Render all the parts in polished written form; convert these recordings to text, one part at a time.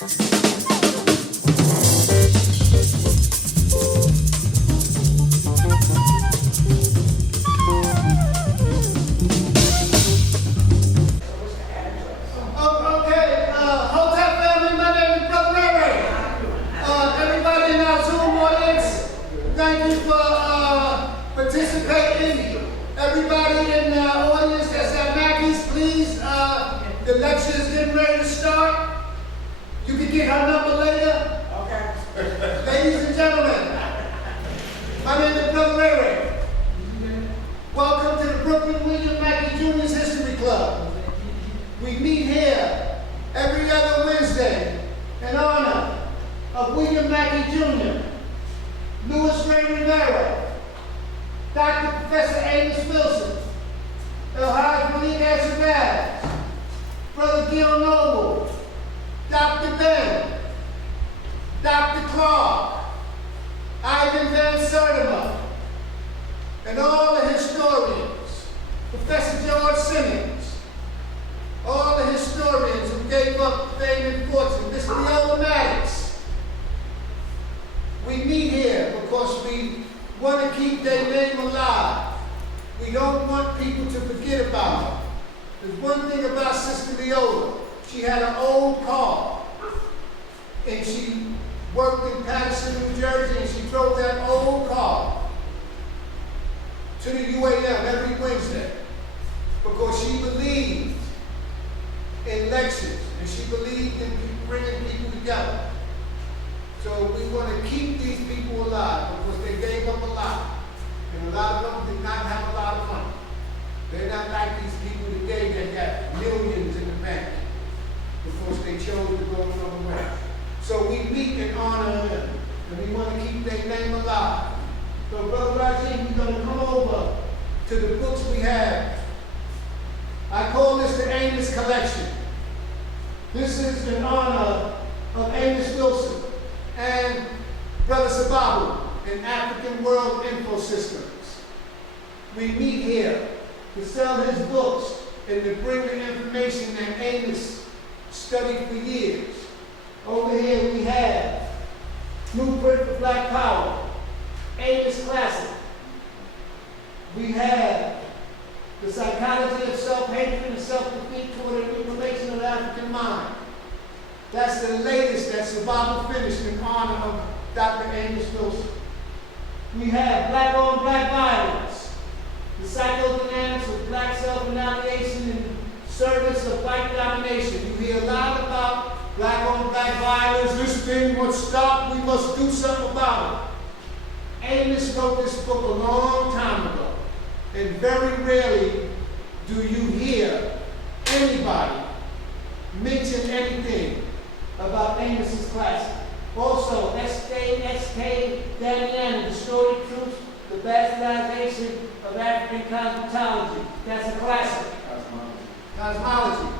Thank you for participating. Everybody in the audience that's at Mackey's, please, the lecture is getting ready to start. You can get her number later. Okay. Ladies and gentlemen, my name is Brother Ray Ray. Welcome to the Brooklyn William Mackey Jr.'s History Club. We meet here every other Wednesday in honor of William Mackey Jr., Louis Ray Rivera, Dr. Professor Amos Wilson, Elhaj Malik Ashabaz, Brother Gil Noble, Dr. Ben, Dr. Clark, Ivan Van Sertima, and all the historians, Professor George Simmons, all the historians who gave up fame and fortune, Mr. Leola Maddox. We meet here because we want to keep their name alive. We don't want people to forget about her. There's one thing about Sister Leola. She had an old car, and she worked in Patterson, New Jersey, and she drove that old car to the UAM every Wednesday because she believed in lectures, and she believed in bringing people together. So we want to keep these people alive because they gave up a lot. And a lot of them did not have a lot of money. They're not like these people today that got millions in the bank because they chose to go another way. So we meet in honor of them, and we want to keep their name alive. So Brother Rajiv, we're going to come over to the books we have. I call this the Amos Collection. This is in honor of Amos Wilson and Brother Sababu in African World Info Systems. We meet here to sell his books and to bring the information that Amos studied for years. Over here we have Blueprint for Black Power, Amos Classic. We have The Psychology of Self-Hatred and Self-Defeat toward an Information of the African Mind. That's the latest that Sababu finished in honor of Dr. Amos Wilson. We have Black on Black Violence, the psychodynamics of black self-annihilation in service of white domination. You hear a lot about black on black violence. This thing must stop. We must do something about it. Amos wrote this book a long time ago, and very rarely do you hear anybody mention anything about Amos's classic. Also, S.K. Damian, Distorted Truths, The Bastardization of African Cosmetology. That's a classic. Cosmology.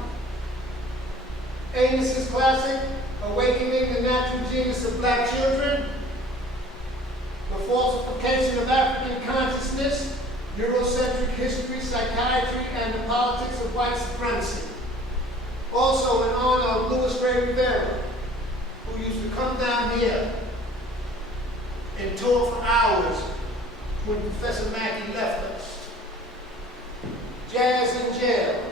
Amos's classic, Awakening the Natural Genius of Black Children, The Falsification of African Consciousness, Eurocentric History, Psychiatry, and the Politics of White Supremacy. Also in honor of Louis Ray Rivera, who used to come down here and talk for hours when Professor Mackey left us. Jazz in Jail,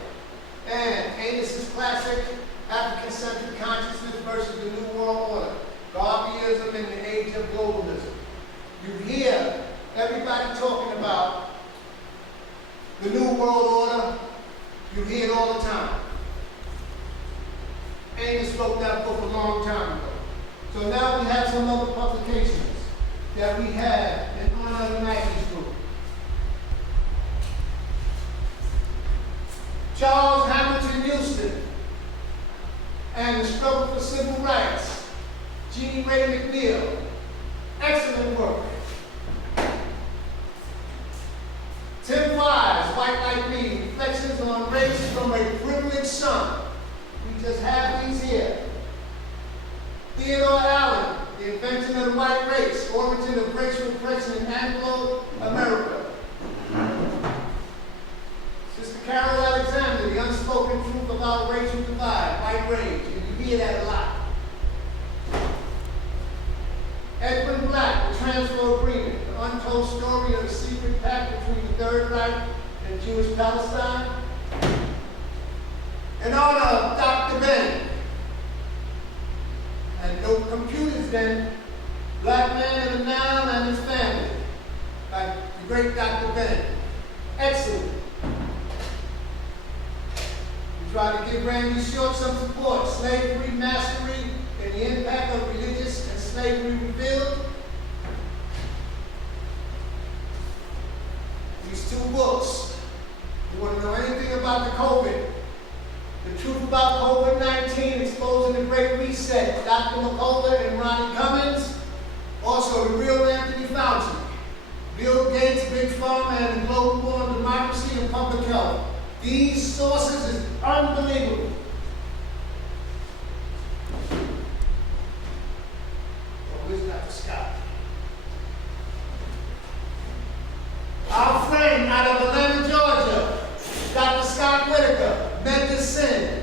and Amos's classic, African-Centered Consciousness versus the New World Order, Garveyism in the Age of Globalism. You hear everybody talking about the New World Order, you hear it all the time. Amos wrote that book a long time ago. So now we have some other publications that we have in honor of the Mackey's group. Charles Hamilton Houston and the Struggle for Civil Rights, Jeannie Ray McNeil. Excellent work. Tim Wise, White Like Me, Reflections on Race from a Privileged Son. We just have these here. Theodore Allen, The Invention of the White Race, Origin of Racial Oppression in Anglo-America. Sister Carol Alexander, The Unspoken Truth About Racial Divide, White Rage. And you hear that a lot. genocide in Jewish Palestine. In honor of Dr. Bennett. And no computers then, black man of the Nile and his family, like the great Dr. Bennett. Excellent. We try to give Randy Short some support. Slavery, Mastery, and the Impact of Religious and Slavery Revealed. These two books. You want to know anything about the COVID? The Truth About COVID-19, Exposing the Great Reset, Dr. McCullough and Ronnie Cummings. Also, The Real Anthony Fauci. Bill Gates, Big Pharma, and the Global War on Democracy and Public Health. These sources is unbelievable. Oh, where's Dr. Scott? Our friend out of Atlanta, Georgia, Dr. Scott Whitaker, Medicine.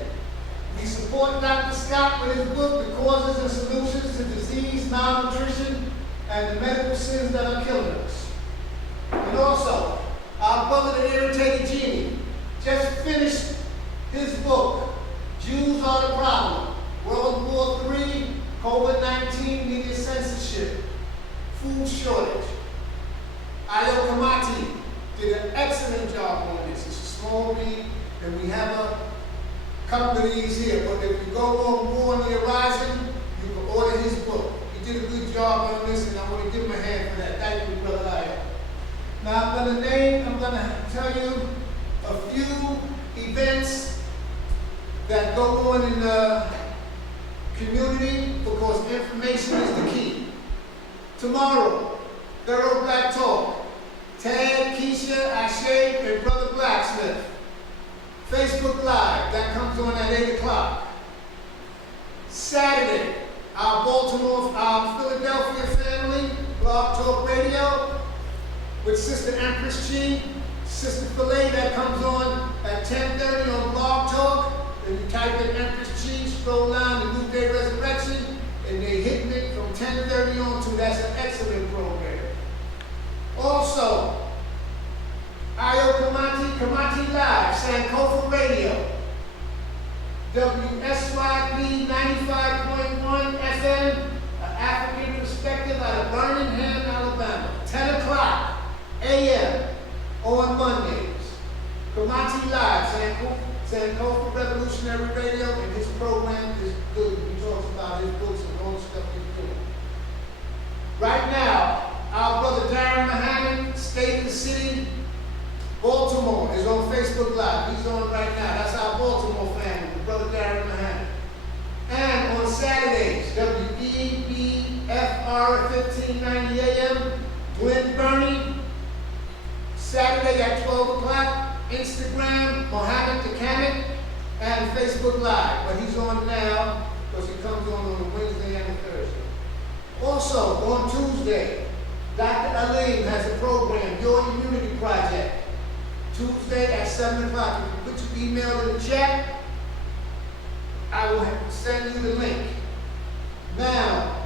We support Dr. Scott with his book, The Causes and Solutions to Disease, Malnutrition, and the Medical Sins That Are Killing Us. And also, our brother, the Irritated Genie, just finished his book, Jews Are the Problem, World War III, COVID-19, Media Censorship, Food Shortage. Ayo Kamati did an excellent job on this. It's a small read, and we have a couple of these here. But if you go on War on the Horizon, you can order his book. He did a good job on this, and I want to give him a hand for that. Thank you, Brother Ayo. Now I'm going to tell you a few events that go on in the community because information is the key. Tomorrow, Thorough Black Talk. Ted, Keisha, Ashe, and Brother Blacksmith. Facebook Live, that comes on at 8 o'clock. Saturday, our Philadelphia family, Blog Talk Radio, with Sister Empress Chi, Sister Filet, that comes on at 10:30 on Blog Talk. Then you type in Empress Chi, scroll down to New Day Resurrection, and they hit me from 10:30 on to. That's an excellent program. Also, Ayo Kamati Live, SANKOFA Radio, WSYP 95.1 FM, an African perspective out of Birmingham, Alabama, 10 o'clock a.m. on Mondays. Kamati Live, SANKOFA Revolutionary Radio, and his program is good. He talks about his books and all the stuff he's doing. Right now, our brother Darren Muhammad, State of the City, Baltimore, is on Facebook Live. He's on right now. That's our Baltimore family, the brother Darren Muhammad. And on Saturdays, WEBFR 1590 AM, Glen Burnie, Saturday at 12 o'clock, Instagram, Mohammed the Kamek, and Facebook Live. But he's on now because he comes on a Wednesday and a Thursday. Also, on Tuesday, Dr. Aleem has a program, Your Immunity Project, Tuesday at 7 o'clock. If you put your email in the chat, I will send you the link. Now,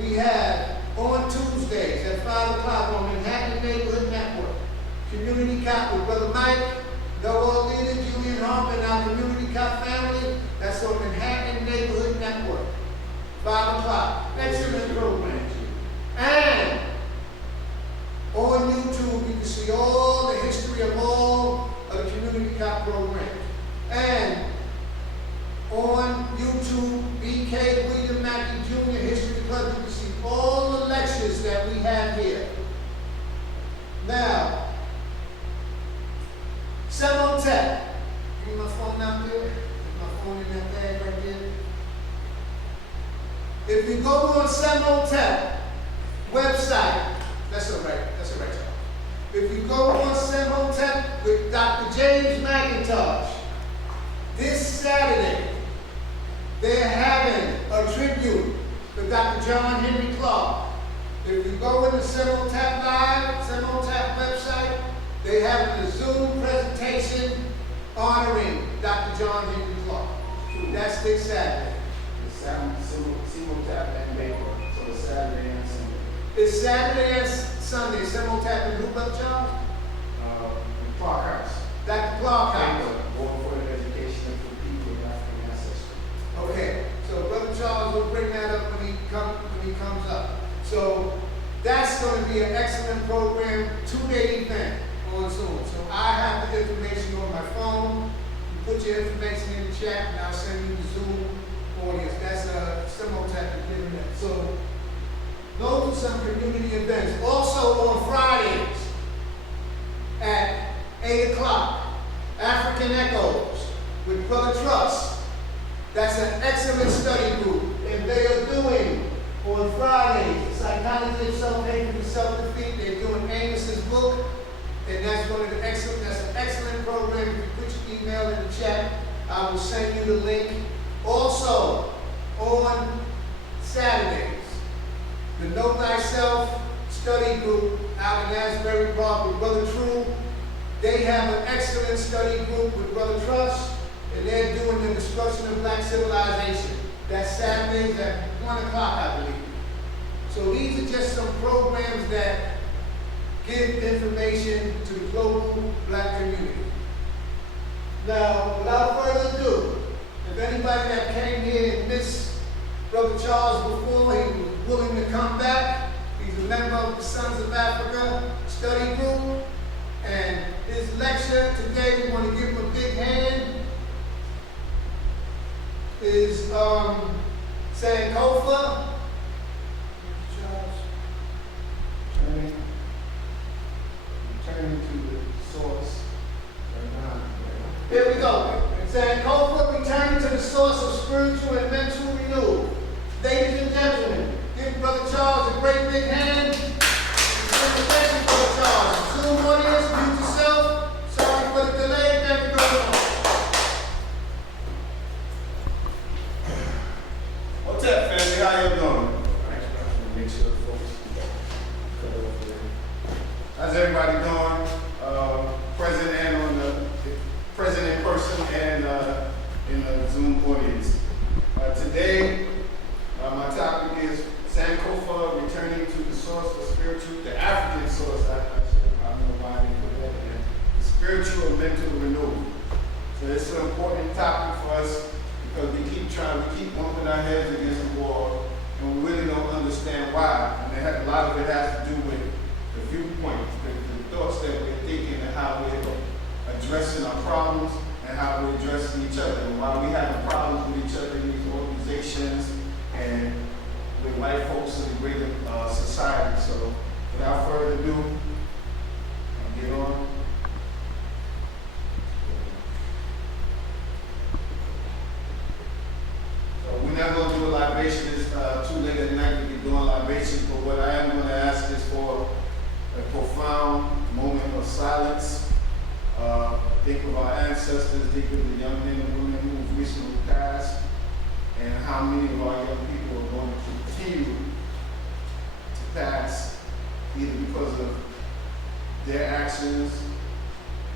we have on Tuesdays at 5 o'clock on Manhattan Neighborhood Network, Community Cop with Brother Mike, Noah Leader, Julian Harper, and our Community Cop family. That's on Manhattan Neighborhood Network, 5 o'clock. Excellent program. And on YouTube, you can see all the history of all of the Community Cop program. And on YouTube, BK William Mackey Jr. History Club, you can see all the lectures that we have here. Now, Semotech. Give me my phone out there. My phone in that bag right there. If you go on Semotech website, that's all right, y'all. If you go on Semotech with Dr. James McIntosh, this Saturday, they're having a tribute to Dr. John Henry Clark. If you go in the Semotech Live, Semotech website, they have a Zoom presentation honoring Dr. John Henry Clark. That's this Saturday. Semotech and Baker. So it's Saturday and Sunday. It's Saturday and Sunday, Semotech and who, Brother John? Clark House. Dr. Clark House. Going for the education for people with African ancestry. Okay, so Brother Charles will bring that up when he comes up. So that's going to be an excellent program, 2-day event on Zoom. So I have the information on my phone. You put your information in the chat, and I'll send you the Zoom audience. That's a simultaneous internet. So those are some community events. Also on Fridays at 8 o'clock, African Echoes with Brother Trust. That's an excellent study group, and they are doing on Fridays Psychology of Self-Hate and Self-Defeat. They're doing Amos's book, and that's an excellent program. If you put your email in the chat, I will send you the link. Also on Saturdays, the Know Thyself study group out in Asbury Park with Brother True. They have an excellent study group with Brother Trust, and they're doing the destruction of black civilization. That's Saturdays at 1 o'clock, I believe. So these are just some programs that give information to the global black community. Now, without further ado, if anybody that came here and missed Brother Charles before, he was willing to come back. He's a member of the Sons of Africa study group. And his lecture today, we want to give him a big hand, is SANKOFA. Returning to the source. Here we go. SANKOFA, returning to the source of spiritual and mental renewal. Ladies and gentlemen, give Brother Charles a great big hand. Thank you, Brother Charles. Zoom audience, mute yourself. Sorry for the delay. Thank you very much. What's up, family? How you doing? Make sure the folks cut off there. How's everybody doing? Present and present in person and in the Zoom audience. Today, my topic is SANKOFA, returning to the source of spiritual, the African source. I don't know why they put that in there. The spiritual and mental renewal. So it's an important topic for us because we keep bumping our heads against the wall, and we really don't understand why. And a lot of it has to do with the viewpoint, the thoughts that we're thinking, and how we're addressing our problems, and how we're addressing each other, and why we have problems with each other in these organizations, and with white folks in the greater society. So without further ado, I'll get on. So we're not going to do a libation. It's too late at night to be doing libations, but what I am going to ask is for a profound moment of silence. Think of our ancestors, think of the young men and women who've recently passed, and how many of our young people are going to continue to pass, either because of their actions,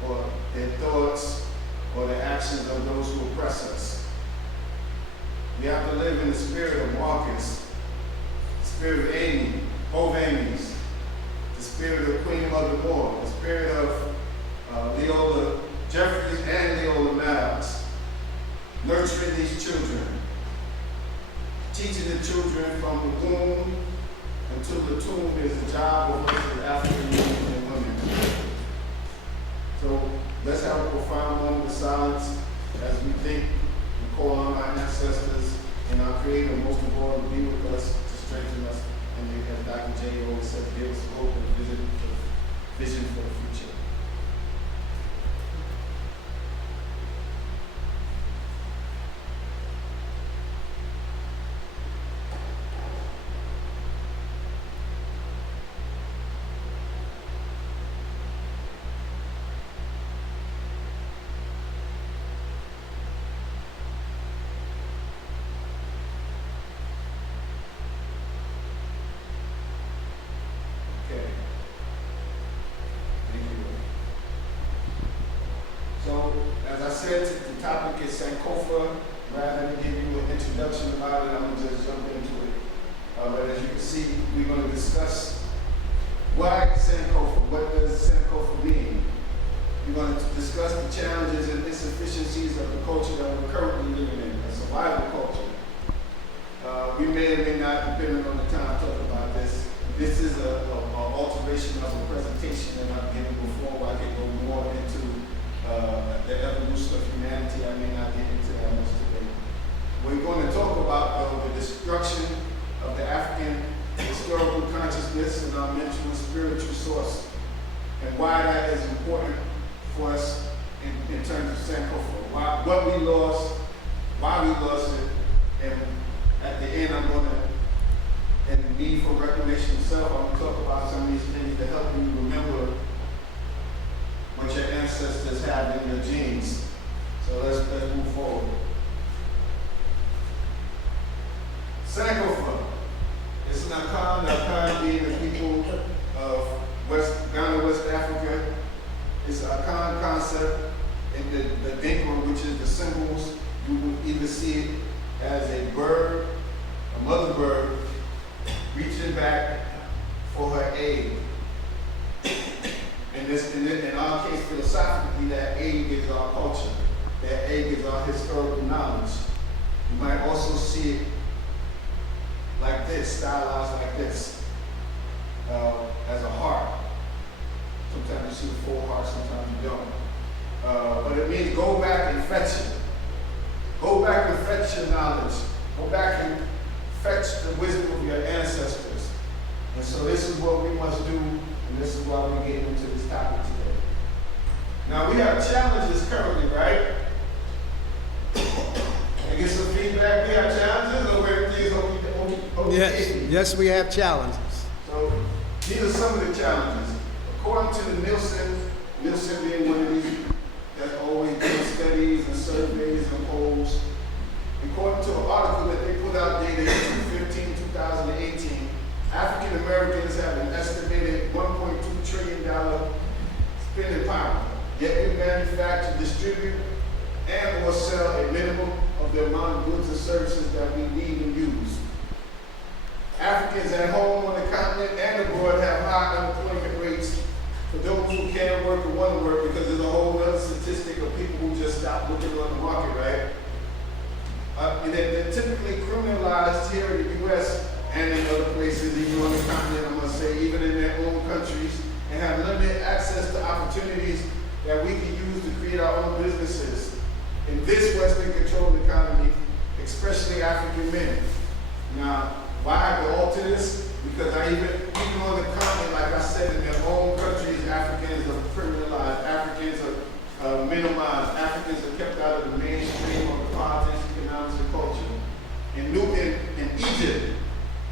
or their thoughts, or the actions of those who oppress us. We have to live in the spirit of Marcus, the spirit of Amy, both Amy's, the spirit of Queen Mother Moore, the spirit of Leola Jeffries and Leola Maddox, nurturing these children, teaching the children from the womb until the tomb is the job of us as African men and women. So let's have a profound moment of silence as we think and call on our ancestors and our Creator, most of all, to be with us, to strengthen us, and as Dr. J always says, give us hope and vision for the future. Okay. Thank you. So, as I said, the topic is SANKOFA. Rather than give you an introduction about it, I'm going to just jump into it. But as you can see, we're going to discuss why SANKOFA. What does SANKOFA mean? We're going to discuss the challenges and insufficiencies of the culture that we're currently living in, a survival culture. We may or may not, depending on the time, talk about this. This is an alteration of a presentation that I've given before, where I can go more into the evolution of humanity. I may not get into that much today. We're going to talk about the destruction of the African historical consciousness and our mental and spiritual source, and why that is important for us in terms of SANKOFA. What we lost, why we lost it, and at the end I'm going to, and the need for reclamation itself, I'm going to talk about some of these things to help you remember what your ancestors have in your genes. So let's move forward. SANKOFA. It's an Akan being the people of Ghana, West Africa. It's an Akan concept, and the Dinka, which is the symbols, you would either see it as a bird, a mother bird, reaching back for her egg. In our case, philosophically, that egg is our culture. That egg is our historical knowledge. You might also see it like this, stylized like this, as a heart. Sometimes you see the full heart, sometimes you don't. But it means go back and fetch it. Go back and fetch your knowledge. Go back and fetch the wisdom of your ancestors. And so this is what we must do, and this is why we get into this topic today. Now we have challenges currently, right? I get some feedback. We have challenges, or everything's okay? Yes, we have challenges. So these are some of the challenges. According to the Nielsen being one of these that's always doing studies and surveys and polls, according to an article that they put out dated 2018, African Americans have an estimated $1.2 trillion spending power. Yet we manufacture, distribute, and or sell a minimum of the amount of goods and services that we need and use. Africans at home on the continent and abroad have high unemployment rates for those who can't work or want to work, because there's a whole other statistic of people who just stop looking on the market, right? They're typically criminalized here in the U.S. and in other places, even on the continent, I'm going to say, even in their own countries, and have limited access to opportunities that we can use to create our own businesses in this Western-controlled economy, especially African men. Now, why I go alter this? Because even on the continent, like I said, in their own countries, Africans are criminalized, Africans are minimized, Africans are kept out of the mainstream of the politics, economics, and culture. In Egypt,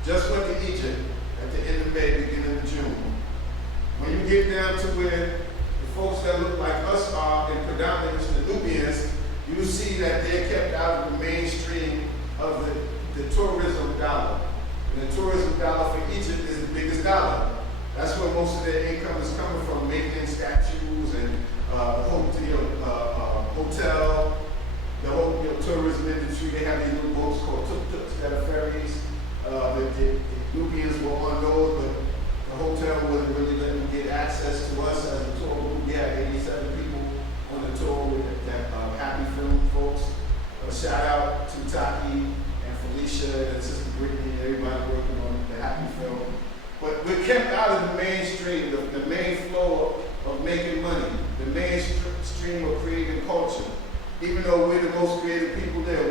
just went to Egypt at the end of May, beginning of June. When you get down to where the folks that look like us are, and predominantly the Nubians, you see that they're kept out of the mainstream of the tourism dollar. And the tourism dollar for Egypt is the biggest dollar. That's where most of their income is coming from, making statues and hotel, the whole tourism industry. They have these little boats called tuk-tuks that are ferries. The Nubians were on those, but the hotel wasn't really letting them get access to us as a tour group. We had 87 people on the tour with that Happy Film folks. Shout out to Taki and Felicia and Sister Brittany and everybody working on the Happy Film. But we're kept out of the mainstream, the main flow of making money, the mainstream of creating culture. Even though we're the most creative people there,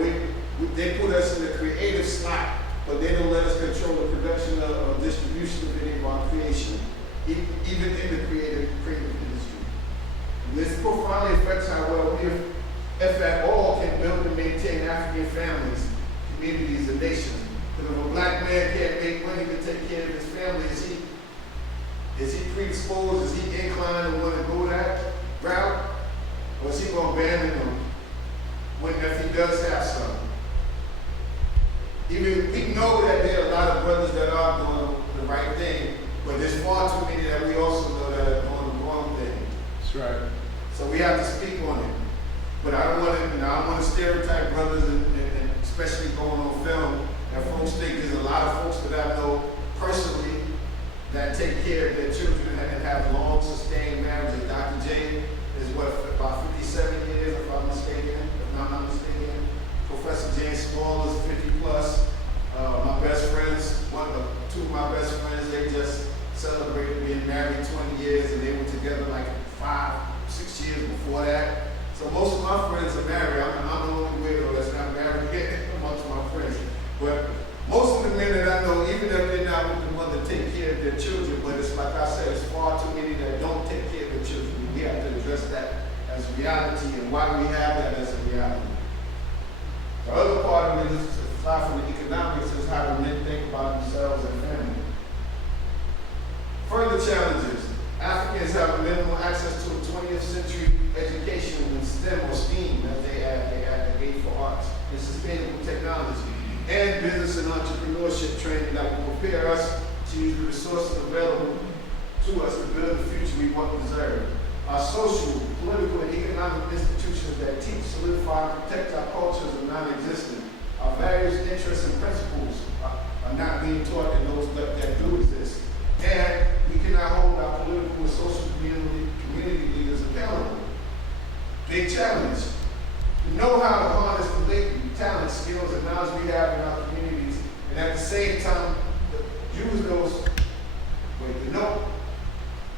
they put us in the creative slot, but they don't let us control the production or distribution of any of our creation, even in the creative industry. And this profoundly affects how well we, if at all, can build and maintain African families, communities, and nations. Because if a black man can't make money to take care of his family, is he predisposed? Is he inclined to want to go that route? Or is he going to abandon them if he does have some? Even we know that there are a lot of brothers that are doing the right thing, but there's far too many that we also know that are doing the wrong thing. That's right. So we have to speak on it. But I don't want to stereotype brothers, and especially going on film. And folks think there's a lot of folks that I know personally that take care of their children and have long sustained marriages. Dr. J is from the economics is how the men think about themselves and family. Further challenges. Africans have minimal access to a 20th century education in STEM or STEAM, as they advocate for arts and sustainable technology, and business and entrepreneurship training that will prepare us to use the resources available to us to build the future we want and deserve. Our social, political, and economic institutions that teach, solidify, and protect our cultures are non-existent. Our values, interests, and principles are not being taught in those that do exist. And we cannot hold our political and social community leaders accountable. Big challenge. We know how to harness the latent talent, skills, and knowledge we have in our communities, and at the same time, use those.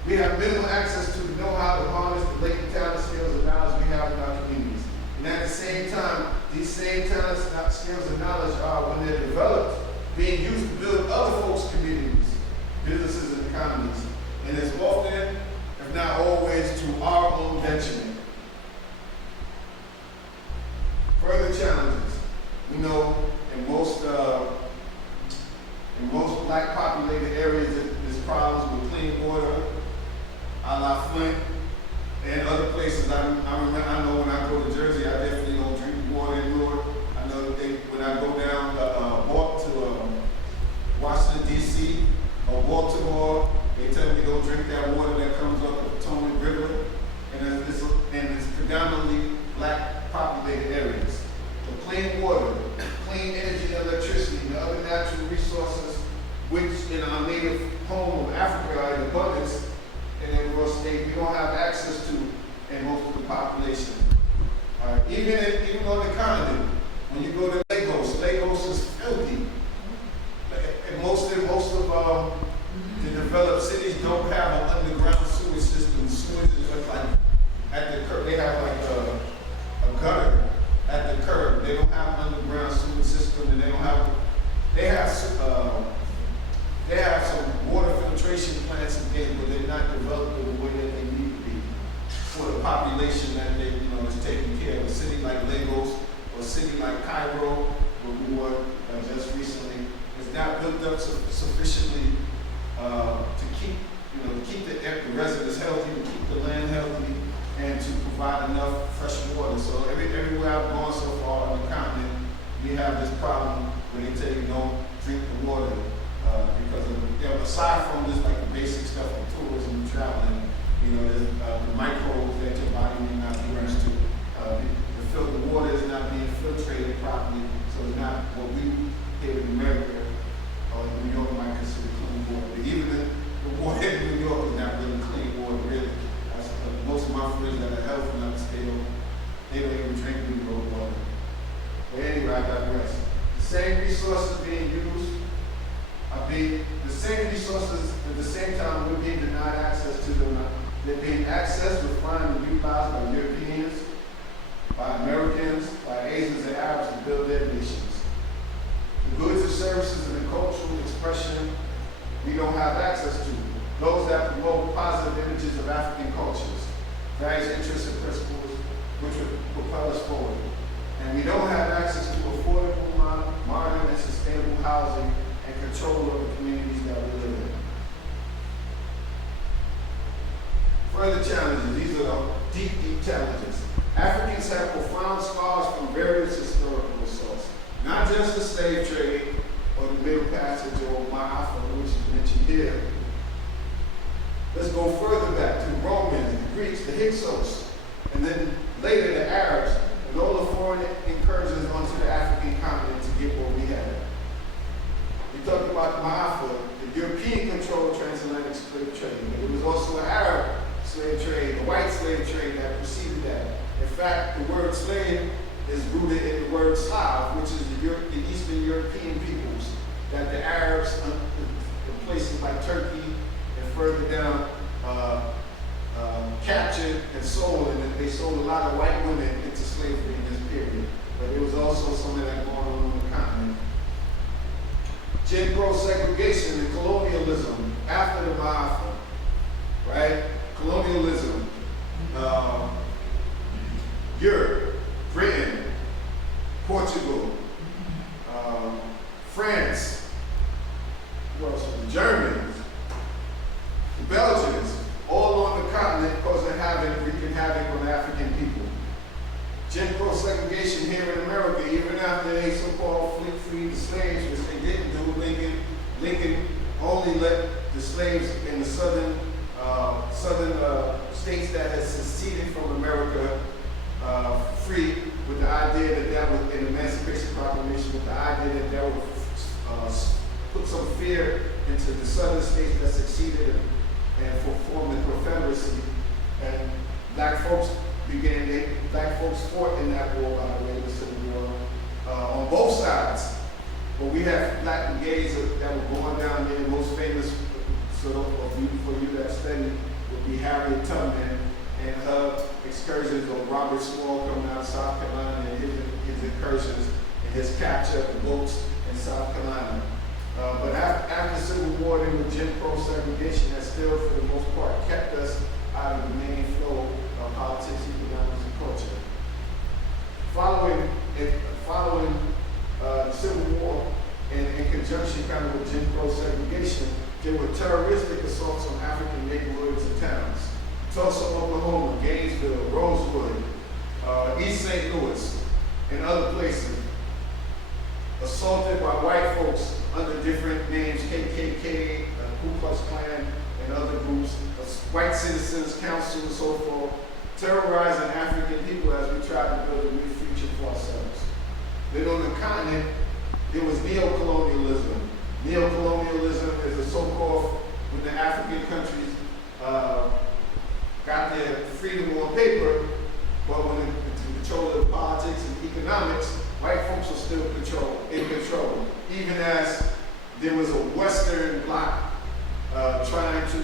We have minimal access to the know-how to harness the latent talent, skills, and knowledge we have in our communities. And at the same time, these same talents, skills, and knowledge are, when they're developed, being used to build other folks' communities, businesses, and economies. And as often, if not always, to our own detriment. Further challenges. We know in most black populated areas, there's problems with clean water, a la Flint, and other places. I know when I go to Jersey, I definitely don't drink water anymore. I know that when I go down to Washington, D.C. or Baltimore, they tell me don't drink that water that comes up the Potomac River, and it's predominantly black populated areas. So clean water, clean energy and electricity, and other natural resources, which in our native home of Africa are in abundance, and in rural state we don't have access to in most of the population. Even on the continent, when you go to Lagos is filthy. And most of the developed cities don't have an underground sewage system. Sewage is just like at the curb. They have like a gutter at the curb. They don't have an underground sewage system, and they have some water filtration plants and things, but they're not developed in the way that they need to be for the population that they, is taking care of. A city like Lagos or a city like Cairo, where we were just recently, is not built up sufficiently to keep the residents healthy, to keep the land healthy, and to provide enough fresh water. So everywhere I've gone so far on the continent, we have this problem where they tell you don't drink the water because aside from just like the basic stuff of tourism and traveling, there's the microbes that your body may not be used to. The water is not being filtrated properly, so it's not what we here in America or in New York might consider clean water. But even the water in New York is not really clean water, really. Most of my friends that are healthy enough, they don't even drink New York water. But anyway, I digress. The same resources being used the same resources at the same time we're being denied access to them. They're being accessed, refined, and utilized by Europeans, by Americans, by Asians and Arabs to build their nations. The goods and services and the cultural expression we don't have access to. Those that promote positive images of African cultures, various interests and principles which would propel us forward. And we don't have access to affordable, modern, and sustainable housing and control of the communities that we live in. Further challenges. These are the deep challenges. Africans have profound scars from various historical sources, not just the slave trade or the Middle Passage or Ma'afa, which is mentioned here. Let's go further back to the Romans, the Greeks, the Hyksos, and then later the Arabs, and all the foreign incursions onto the African continent to get what we had. We talked about the Ma'afa, the European-controlled transatlantic slave trade, but it was also an Arab slave trade, a white slave trade that preceded that. In fact, the word slave is rooted in the word Slav, which is the Eastern European peoples that the Arabs, in places like Turkey and further down, captured and sold, and they sold a lot of white women into slavery in this period. But there was also some of that going on the continent. Jim Crow segregation and colonialism after the Ma'afa, right? Colonialism, Europe, Britain, Portugal, slaves, which they didn't do. Lincoln only let the slaves in the southern states that had seceded from America free, with the idea that that was an Emancipation Proclamation, with the idea that that would put some fear into the southern states that succeeded and formed the Confederacy. And black folks fought in that war, by the way, the Civil War, on both sides. But we have black brigades that were going down there. Most famous, for you that study, would be Harriet Tubman and her excursions, or Robert Small coming out of South Carolina and his incursions and his capture of the boats in South Carolina. But after the Civil War, there was Jim Crow segregation that still, for the most part, kept us out of the main flow of politics, economics, and culture. Following the Civil War, and in conjunction kind of with Jim Crow segregation, there were terroristic assaults on African neighborhoods and towns. Tulsa, Oklahoma, Gainesville, Rosewood, East St. Louis, and other places, assaulted by white folks under different names, KKK, Ku Klux Klan, and other groups, white citizens, council, and so forth, terrorizing African people as we tried to build a new future for ourselves. Then on the continent, there was neocolonialism. Neocolonialism is a so-called, when the African countries got their freedom on paper, but when it control of politics and economics, white folks were still in control. Even as there was a Western bloc trying to,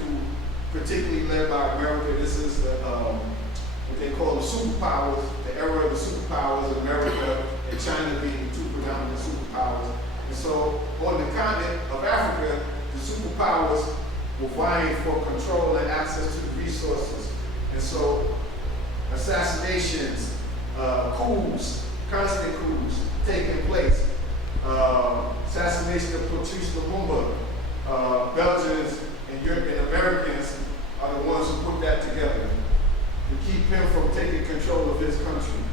particularly led by America, this is the, what they call the superpowers, the era of the superpowers, America and China being two predominant superpowers. And so on the continent of Africa, the superpowers were vying for control and access to the resources. And so assassinations, coups, constant coups taking place. Assassination of Patrice Lumumba. Belgians and European Americans are the ones who put that together to keep him from taking control of his country.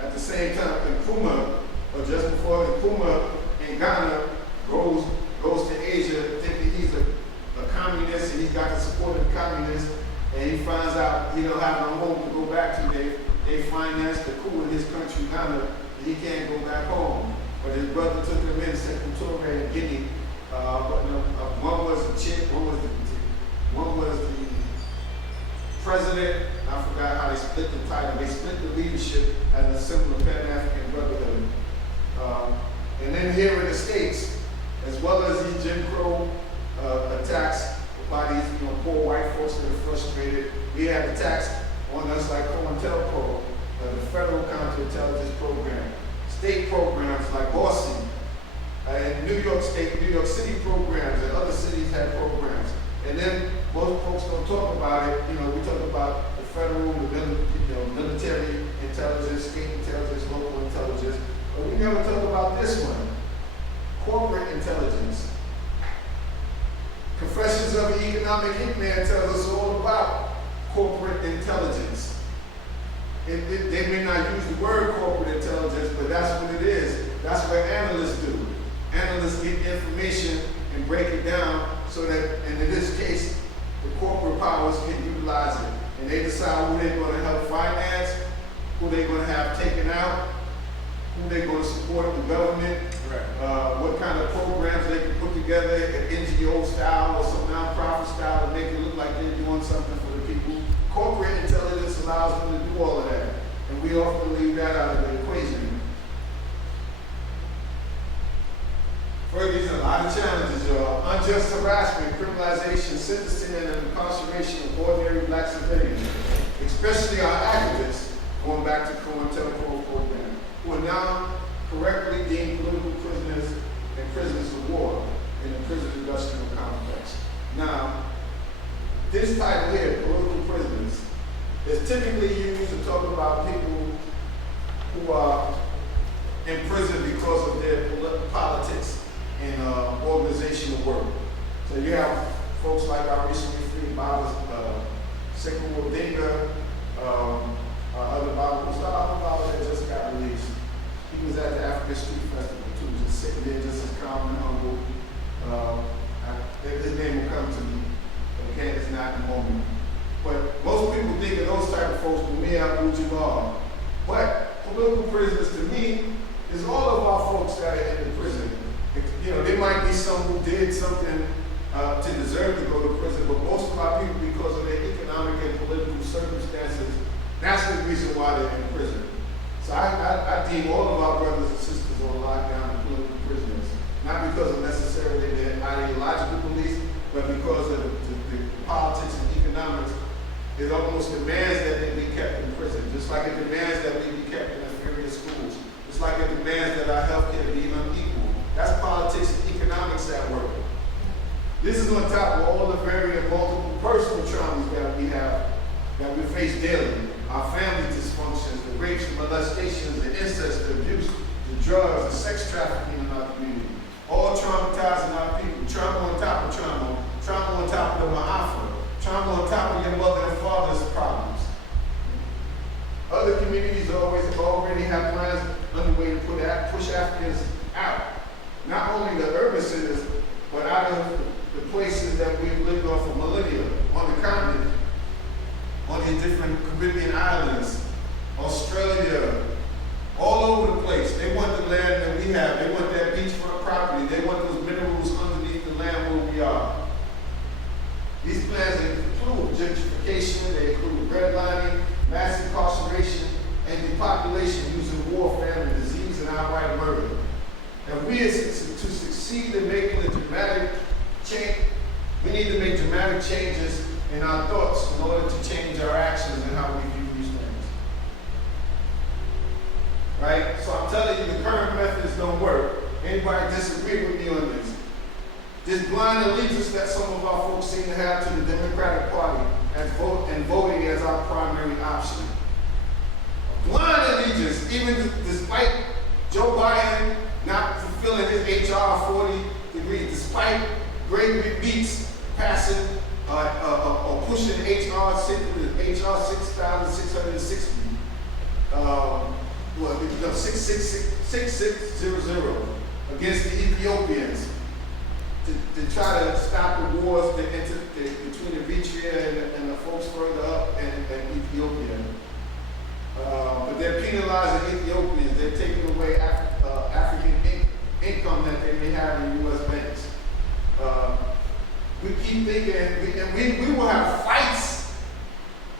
At the same time, Nkrumah, or just before Nkrumah in Ghana goes to Asia thinking he's a communist and he's got the support of the communists, and he finds out he don't have no home to go back to. They financed the coup in his country, Ghana, and he can't go back home. But his brother took him in Sekou in Guinea. One was the chick, one was the president. I forgot how they split the title. They split the leadership as a symbol of Pan-African brotherhood. And then here in the States, as well as these Jim Crow attacks by these poor white folks that are frustrated, we have attacks on us like COINTELPRO, the federal counterintelligence program, state programs like Boston, and New York City programs, and other cities had programs. And then most folks don't talk about it. We talk about the federal, military intelligence, state intelligence, local intelligence, but we never talk about this one, corporate intelligence. Confessions of an Economic Hitman tells us all about corporate intelligence. They may not use the word corporate intelligence, but that's what it is. That's what analysts do. Analysts get information and break it down so that, and in this case, the corporate powers can utilize it. And they decide who they're going to help finance, who they're going to have taken out, who they're going to support the government, what kind of programs they can put together, an NGO style or some nonprofit style to make it look like they're doing something for the people. Corporate intelligence allows them to do all of that. And we often leave that out of the equation. Further, these are a lot of challenges, y'all. Unjust harassment, criminalization, sentencing, and incarceration of ordinary black civilians, especially our activists, going back to COINTELPRO program, who are now correctly deemed political prisoners and prisoners of war in the prison industrial complex. Now, this title here, political prisoners, is typically used to talk about people who are in prison because of their politics and organizational work. So you have folks like our recently freed Baba Sekou Odinga, other Baba Baba that just got released. He was at the African Street Festival too, just sitting there just did something to deserve to go to prison, but most of our people, because of their economic and political circumstances, that's the reason why they're in prison. So I deem all of our brothers and sisters on lockdown as political prisoners, not because of necessarily their ideological beliefs, but because of the politics and economics. It almost demands that they be kept in prison, just like it demands that we be kept in inferior schools, just like it demands that our health care be unequal. That's politics and economics at work. This is on top of all the very and multiple personal traumas that we have, that we face daily. Our family dysfunctions, the rapes and molestations, the incest, the abuse, the drugs, the sex trafficking in our community. All traumatizing our people. Trauma on top of trauma. Trauma on top of the ma'afa. Trauma on top of your mother and father's problems. Other communities already have plans underway to push Africans out. Not only the urban centers, but out of the places that we've lived on for millennia, on the continent, on the different Caribbean islands, Australia, all over the place. They want the land that we have. They want that beachfront property. They want those minerals underneath the land where we are. These plans include gentrification, they include redlining, mass incarceration, and depopulation using warfare and disease and outright murder. And we, to succeed in making a dramatic change, we need to make dramatic changes in our thoughts in order to change our actions and how we view these things. Right? So I'm telling you, the current methods don't work. Anybody disagree with me on this? This blind allegiance that some of our folks seem to have to the Democratic Party and voting as our primary option. Blind allegiance, even despite Joe Biden not fulfilling his HR 40 degree, despite Gregory Beats passing or pushing HR 6,660, 6600 against the Ethiopians to try to stop the wars between Eritrea and the folks further up and Ethiopia. But they're penalizing Ethiopians. They're taking away African income that they may have in U.S. banks. We keep thinking, and we will have fights,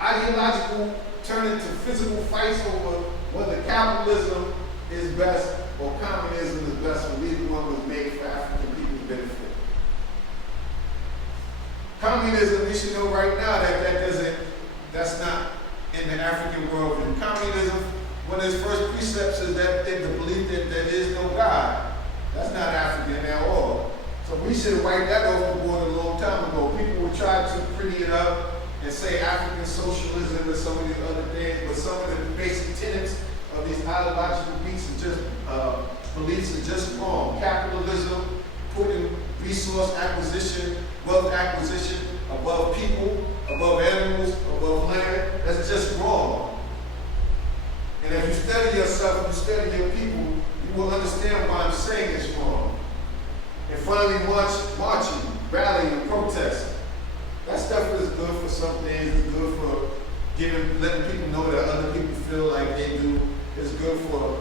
ideological, turn into physical fights over whether capitalism is best or communism is best when neither one was made for African people's benefit. Communism, we should know right now that's not in the African world. And communism, one of its first precepts is that the belief that there is no God. That's not African at all. So we should have wiped that off the board a long time ago. People would try to pretty it up and say African socialism and some of these other things, but some of the basic tenets of these ideological beliefs are just wrong. Capitalism, putting resource acquisition, wealth acquisition above people, above animals, above land, that's just wrong. And if you study yourself, if you study your people, you will understand why I'm saying it's wrong. And finally, marching, rallying, and protesting. That stuff is good for some things. It's good for letting people know that other people feel like they do. It's good for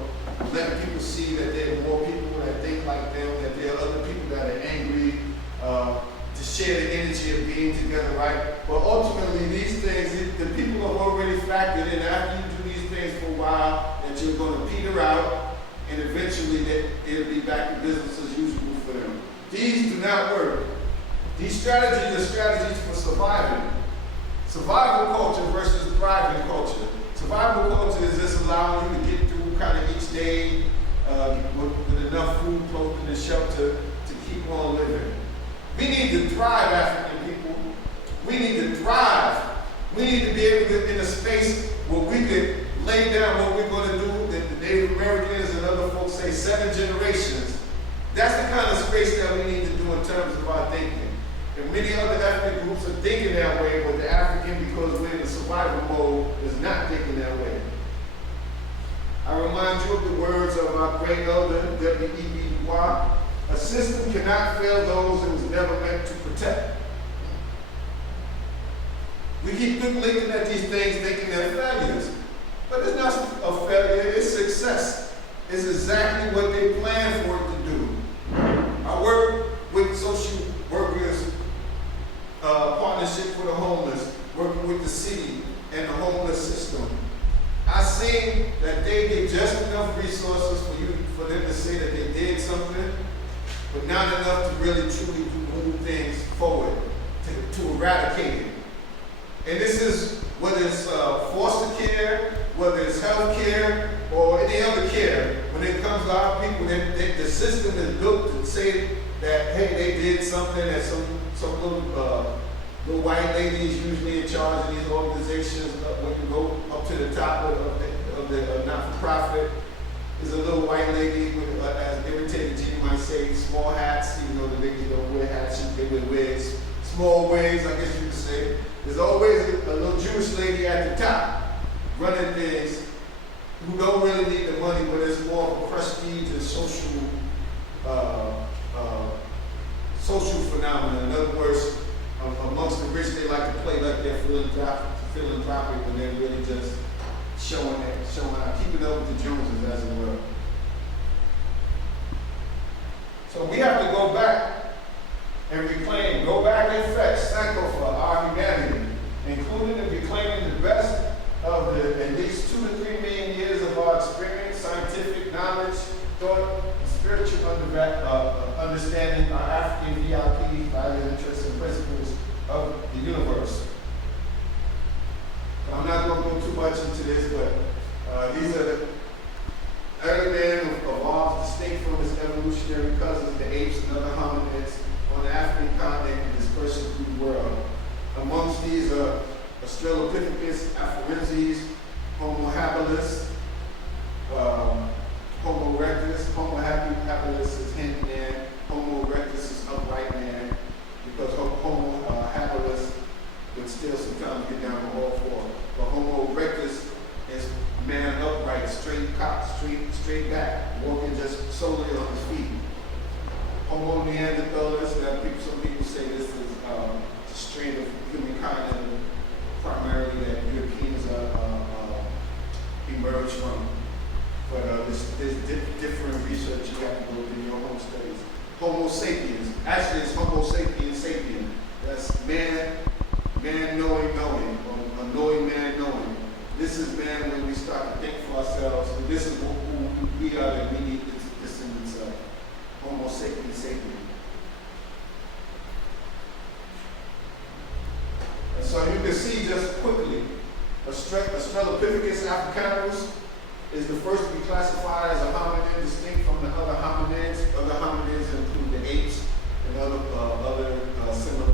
letting people see that there are more people that think like them, that there are other people that are angry, to share the energy of being together, right? But ultimately, these things, the people have already factored in after you do these things for a while, that you're going to peter out, and eventually that it'll be back to business as usual for them. These do not work. These strategies are strategies for surviving. Survival culture versus thriving culture. Survival culture is just allowing you to get through kind of each day with enough food, clothing, and shelter to keep on living. We need to thrive, African people. We need to thrive. We need to be able to get in a space where we could lay down what we're going to do, that the Native Americans and other folks say 7 generations. That's the kind of space that we need to do in terms of our thinking. And many other ethnic groups are thinking that way, but the African, because we're in a survival mode, is not thinking that way. I remind you of the words of our great elder, W.E.B. Du Bois. A system cannot fail those it was never meant to protect. We keep looking at these things thinking they're failures. But it's not a failure, it's success. It's exactly what they planned for it to do. I work with social but not enough to really truly move things forward, to eradicate it. And this is whether it's foster care, whether it's health care, or any other care. When it comes to our people, the system is built to say that, hey, they did something, that some little white lady is usually in charge of these organizations. When you go up to the top of the not-for-profit, is a little white lady with, as irritating Gene might say, small hats. Even though the ladies don't wear hats, they wear wigs. Small wigs, I guess you could say. There's always a little Jewish lady at the top running things who don't really need the money, but it's more of a prestige and social phenomenon. In other words, amongst the rich, they like to play like they're philanthropic when they're really just showing out, keeping up with the Joneses, as it were. So we have to go back and reclaim, go back and fetch SANKOFA, our humanity, including and reclaiming the best of the at least 2 to 3 million years of our experience, scientific knowledge, thought, and spiritual understanding, our African VIP, values, interests, and principles of the universe. I'm not going to go too much into this, but these are the early man evolved distinct from his evolutionary cousins, the apes and other hominids, on the African continent and dispersed through the world. Amongst these are Australopithecus, afarenses, Homo habilis, Homo erectus. Homo habilis is handyman, Homo erectus is upright man, because Homo habilis would still sometimes get down on all four. But Homo erectus is man upright, straight cock, straight back, walking just solely on his feet. Homo neanderthalis, some people say this is a strain of humankind and primarily that Europeans emerged from. But there's different research you have to go through your own studies. Homo sapiens, actually it's Homo sapiens sapien. That's man knowing, or knowing man knowing. This is man when we start to think for ourselves, and this is who we are that we need descendants of. Homo sapiens sapien. And so you can see just quickly, Australopithecus africanus is the first to be classified as a hominid distinct from the other hominids. Other hominids include the apes and other similar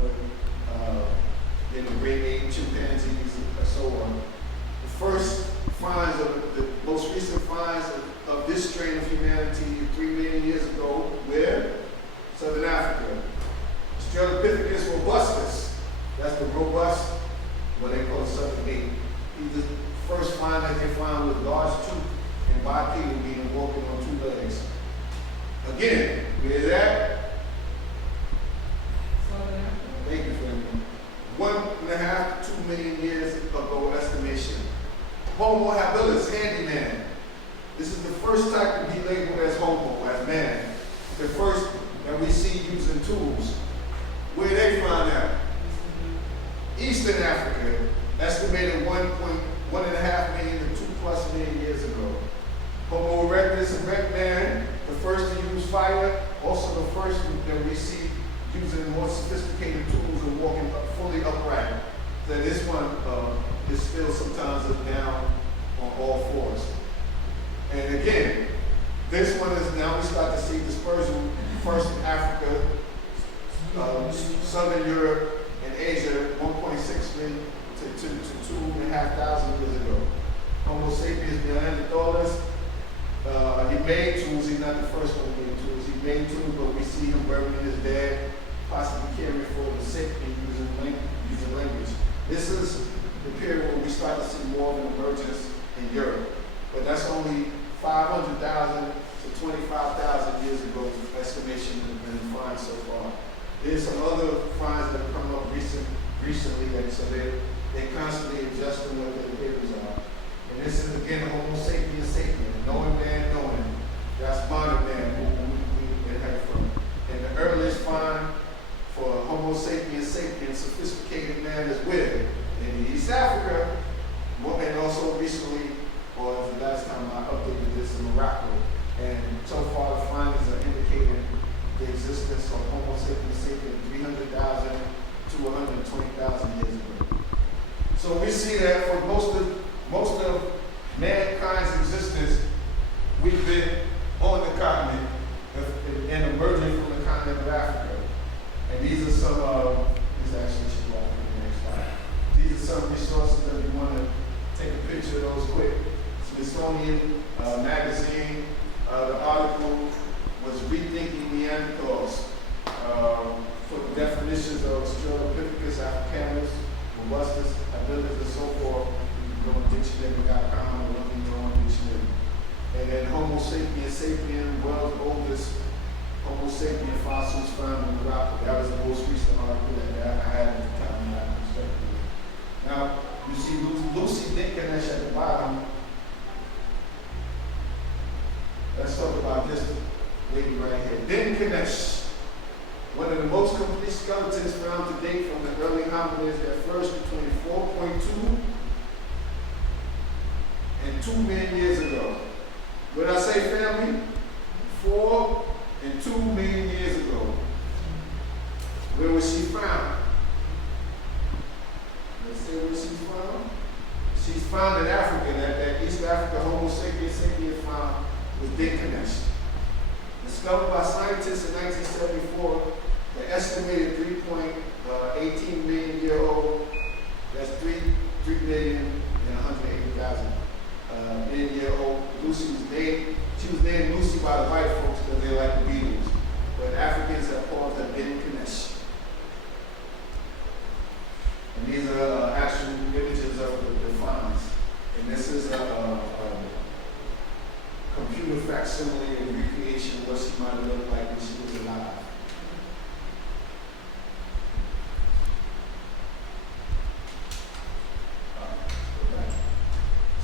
great ape, chimpanzees, and so on. The first finds the most recent finds of this strain of humanity 3 million years ago, where? Southern Africa. Australopithecus robustus, that's the robust, what they call southern ape. He's the first find that they found with large tooth and bipedal, being walking on 2 legs. Again, where is that? Thank you for that. 1.5 to 2 million years ago estimation. Homo habilis, handyman. This is the first type to be labeled as homo, as man. The first that we see using tools. Where they find that? Eastern Africa, estimated 1.5 million to 2+ million years ago. Homo erectus, erect man, the first to use fire, also the first that we see using more sophisticated tools and walking fully upright. So this one is still sometimes down on all fours. And again, this one is now we start to see dispersion first in Africa, Southern Europe, and Asia, 1.6 million to 2,500 years ago. Homo sapiens neanderthalis, he made tools. He's not the first one to make tools. He made tools, but we see him burying his dead, possibly caring for the sick and using language. This is the period where we start to see more of an emergence in Europe. But that's only 500,000 to 25,000 years ago estimation has been found so far. There's some other finds that have come up recently that so they constantly adjusting what their papers are. And this is again Homo sapiens sapien, knowing man knowing. That's modern man who we inherit from. And the earliest find for Homo sapiens sapien, sophisticated man, is where? In East Africa, and also recently, or the last time I updated this, in Morocco. And so far the findings are indicating the existence we see that for most of mankind's existence, we've been on the continent and emerging from the continent of Africa. And these are some, these actually should go on to the next slide. These are some resources that we want to take a picture of those quick. Smithsonian magazine, the article was Rethinking Neanderthals for the definitions of Australopithecus africanus, robustus, habilis, and so forth. You can go on dictionary.com or look in your own dictionary. And then Homo sapiens sapien, world's oldest Homo sapien fossils found in the rock. That was the most recent article that I had at the time that I constructed. Now, you see Lucy Dinkinesh at the bottom. Let's talk about this lady right here. Dinkinesh, one of the most complete skeletons found to date from the early hominids that flourished between 4.2 and 2 million years ago. What did I say, family? 4 and 2 million years ago. Where was she found? Let's see where she's found. She's found in Africa. That East Africa Homo sapiens sapien found was Dinkinesh. Discovered by scientists in 1974, the estimated 3.18 million year old, that's 3,180,000 million year old. Lucy was named, she was named Lucy by the white folks because they like the Beatles, but Africans have called her Dinkinesh. And these are actual images of the finds. And this is a computer facsimile and recreation of what she might have looked like when she was alive.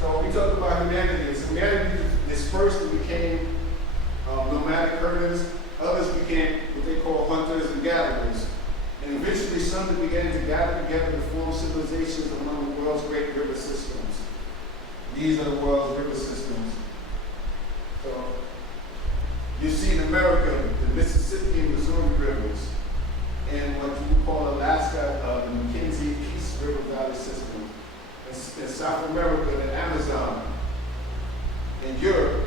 So we talked about humanity. So humanity dispersed and became nomadic herders. Others became what they call hunters and gatherers. And eventually some began to gather together to form civilizations among the world's great river systems. These are the world's river systems. So you see in America, the Mississippi and Missouri rivers, and what you would call Alaska, the McKenzie Peace River Valley system. In South America, the Amazon. In Europe,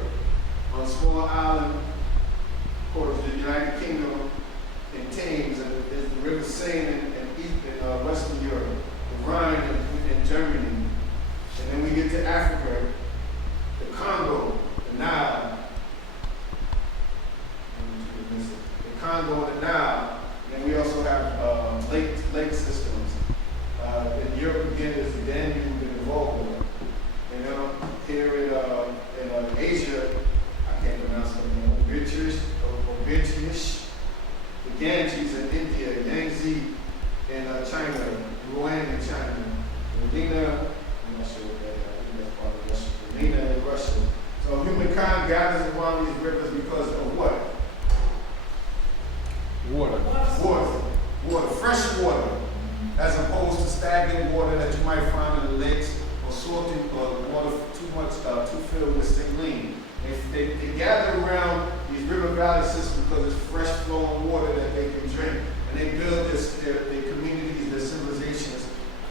on a small island, of course, the United Kingdom, in Thames, and there's the River Seine in Western Europe, the Rhine in Germany. And then we get to Africa, the Congo, the Nile, the Congo and the Nile, and we also have lake systems. In Europe again is the Danube and the Volga. And then here in Asia, I can't pronounce the name, Obitrish, the Ganges in India, Yangtze in China, Ruan in China, Medina, I'm not sure what that is, I think that's part of Russia, Medina in Russia. So humankind gathers around these rivers because of what? Water, fresh water, as opposed to stagnant water that you might find in the lakes or salty water too filled with saline. They gather around these river valley systems because it's fresh flowing water that they can drink, and they build their communities, their civilizations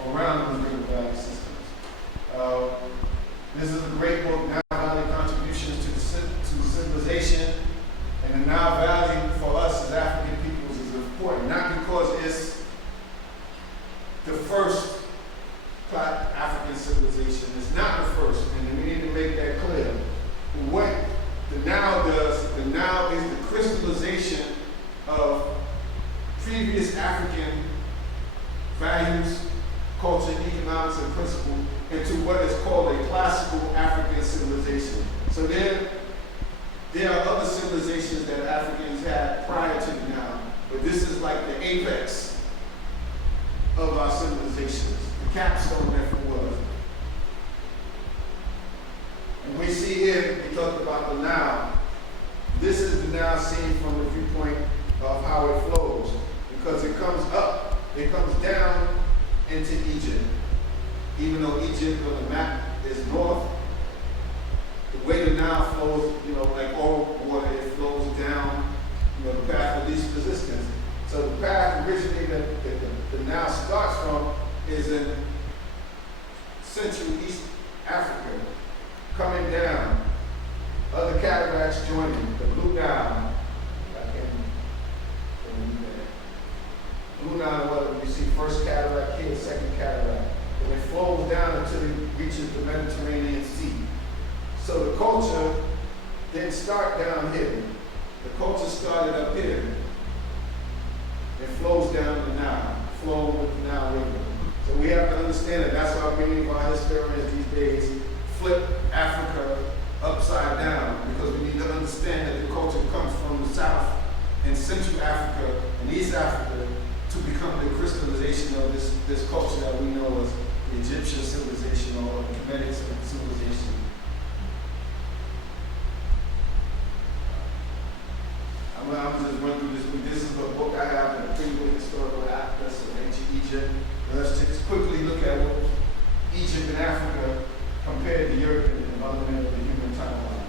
around these river valley systems. This is a great book, Nile Valley Contributions to Civilization, and the Nile Valley for us as African peoples is important, not because it's the first African civilization. It's not the first, and we need to make that clear. What the Nile does, the Nile is the crystallization of previous African values, culture, economics, and principles into what is called a classical African civilization. So there are other civilizations that Africans had prior to the Nile, but this is like the apex of our civilizations, the capstone that it was. And we see here, we talked about the Nile. This is the Nile seen from the viewpoint of how it flows, because it comes up, it comes down into Egypt. Even though Egypt on the map is north, the way the Nile flows, like all water, it flows down, the path of least resistance. So the path originally that the Nile starts from is in Central East Africa, coming down, other cataracts joining, the Blue Nile. Blue Nile, what you see, first cataract here, second cataract. And it flows down until it reaches the Mediterranean Sea. So the culture didn't start down here. The culture started up here. It flows down the Nile, flowing with the Nile River. So we have to understand that. That's why many of our historians these days flip Africa upside down, because we need to understand that the culture comes from the south and Central Africa and East Africa to become the crystallization of this culture that we know as the Egyptian civilization or Kemetic civilization. I'm just run through this. This is a book I have, a pretty good historical atlas of ancient Egypt. Let's just quickly look at what Egypt and Africa compared to Europe and the development of the human timeline.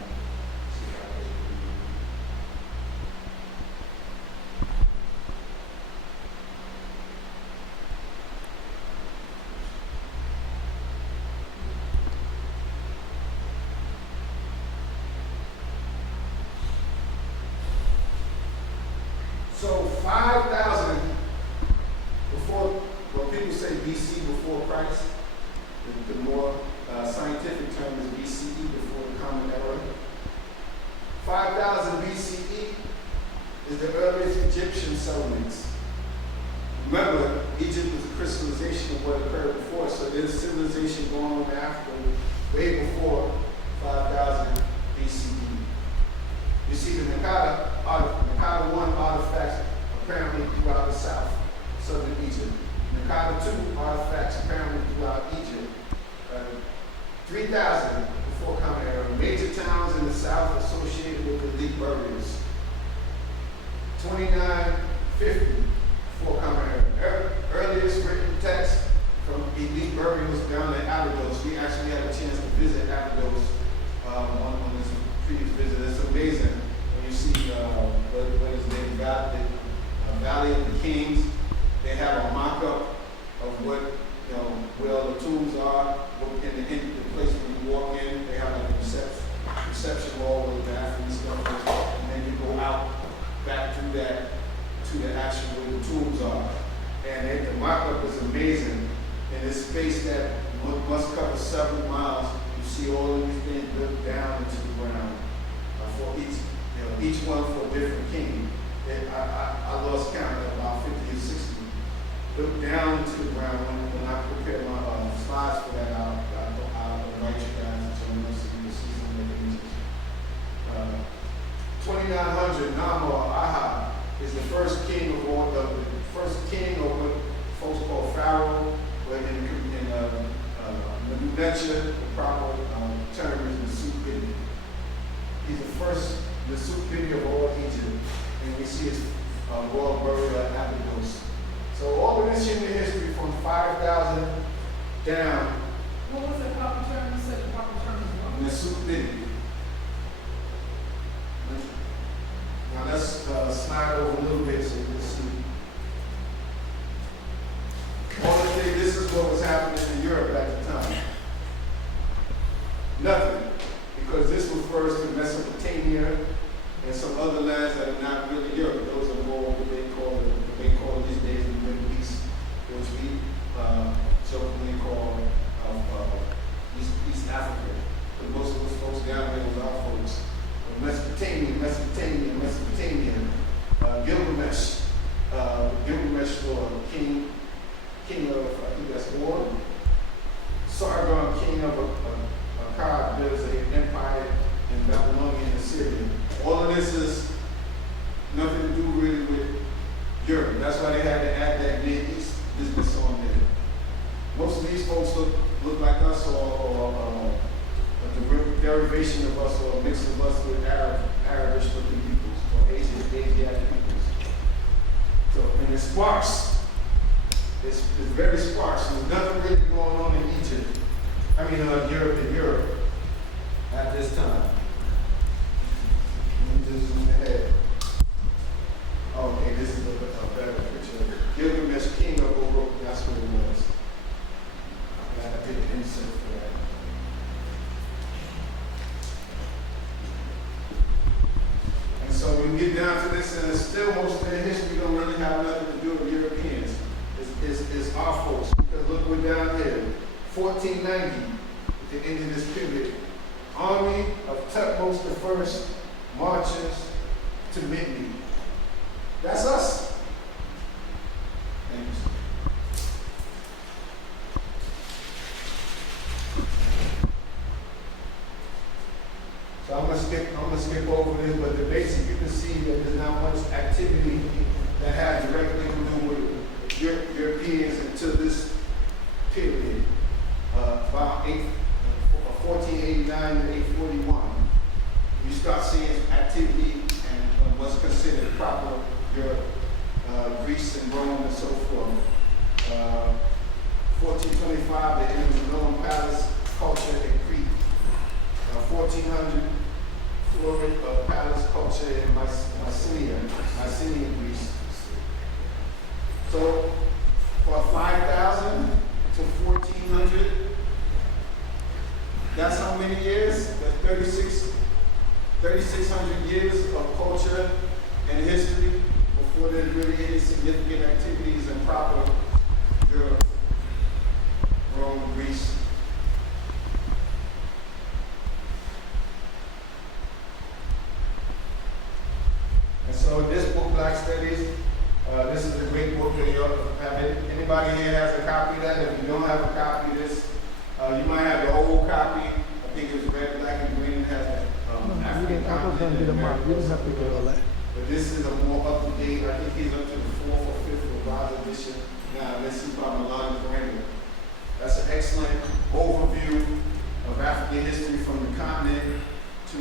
So 5,000 before, when people say BC before Christ, the more scientific term is BCE, before the Common Era. 5,000 BCE is the earliest Egyptian settlements. Remember, Egypt was a crystallization of what occurred before, so there's civilization going on in Africa way before 5,000 BCE. You see the Nakada 1 artifacts apparently throughout the south, southern Egypt. Nakada 2 artifacts apparently throughout Egypt. 3,000 before Common Era. Major towns in the south associated with the elite burials. 2950 before Common Era. Earliest written text from elite burials down in Abydos. We actually had a chance to visit Abydos on this previous visit. It's amazing when you see what is named Valley of the Kings. They have a mock-up of what, where all the tombs are, in the place where you walk in. They have like a reception hall with the bathroom and stuff, and then you go out back through that to the actual where the tombs are. And the mock-up is amazing. In this space that must cover several miles, you see all of these things built down into the ground for each one for a different king. I lost count at about 50 or 60. Built down into the ground. When I prepare my slides for that, I'll invite you guys to join us so you can see some of the images. 2900, Namor Aha is the first king of all the first king of what folks call Pharaoh, but in Medunetia, the proper term is Mesupidi. He's the first Mesupidi of all Egypt, and we see his royal burial at Abydos. So all of this human history from 5,000 down. What was the proper term? You said the proper term is what? Mesupidi. Now let's slide over a little bit so you can see. Honestly, this is what was happening in Europe at the time. Nothing. Because this refers to Mesopotamia and some other lands that are not really Europe. Those are more what they call these days the Middle East, which we jokingly call East Africa. But most of those folks down there was our folks. Mesopotamia, Gilgamesh or king of, I think that's War. Sargon, king of Akkad, builds an empire in Babylonian and Assyria. All of this is nothing to do really with Europe. That's why they had to add that Mid East business on there. Most of these folks look like us or the derivation of us or a mix of us with Arabish looking peoples or Asiatic peoples. So, and it's sparse. It's very sparse. There's nothing really going on in Egypt. Europe at this time. Let me just zoom ahead. Okay, this is a better picture. Gilgamesh, king of Uruk, that's what it was. I did an insert. 1490, at the end of this period, Army of Tutmosis I marches to Mitni. That's us. Thank you. So I'm gonna skip over this, but the basic, you can see that there's not much activity that has directly to do with Europeans until this period, about 1489 to 841. You start seeing activity and what's considered proper Europe, Greece and Rome and so forth. 1425, the end of the Roman palace culture in Crete. 1400, Florida palace culture in Mycenaean Greece. So, for 5,000 to 1,400, that's how many years? That's 3,600 years of culture and history before there's really any significant activities in proper Europe, Rome, Greece. And so this book, Black Studies, this is a great book that you have. Anybody here has a copy of that? If you don't have a copy of this, you might have the old copy. I think it's red, black, and green. It has African continent and America. But this is a more up-to-date. I think he's up to the 4th or 5th revised edition. Now, let's see about Milan Parameter. That's an excellent overview of African history from the continent to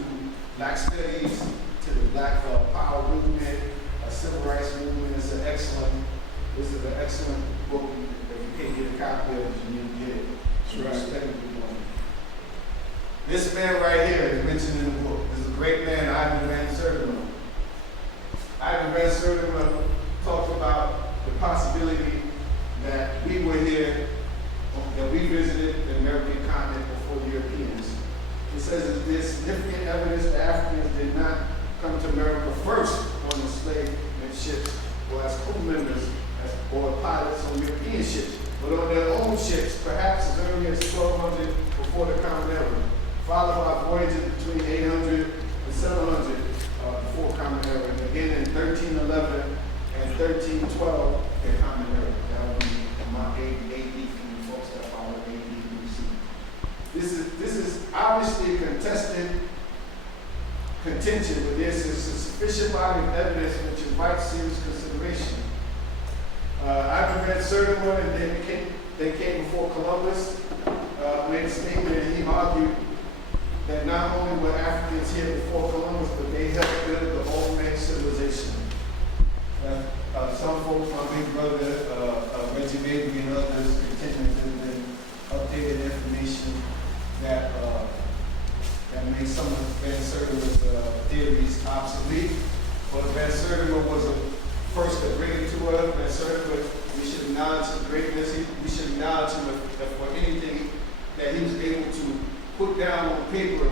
Black studies to the Black Power movement, Civil Rights movement. This is an excellent book. If you can't get a copy of it, you need to get it. This man right here is mentioned in the book. This is a great man, Ivan Van Sertima. Ivan Van Sertima talked about the possibility that we were here, that we visited the American continent before the Europeans. He says that there's significant evidence that Africans did not come to America first on the slave ships or as crew members or pilots on European ships, but on their own ships, perhaps as early as 1200 before the Common Era, followed by voyages between 800 and 700 before Common Era, and again in 1311 and 1312 in Common Era. That would be about AD for you folks that follow AD BC. This is obviously contested contention, but there's a sufficient body of evidence which invites serious consideration. Ivan Van Sertima, and they came before Columbus, made a statement, and he argued that not only were Africans here before Columbus, but they helped build the Olmec civilization. Some folks, my big brother, Reggie Baby, and others, contend that there's been updated information that makes some of Van Sertima's theories obsolete. But Van Sertima was the first to bring it to us. Van Sertima, we should acknowledge his greatness. We should acknowledge him for anything that he was able to put down on paper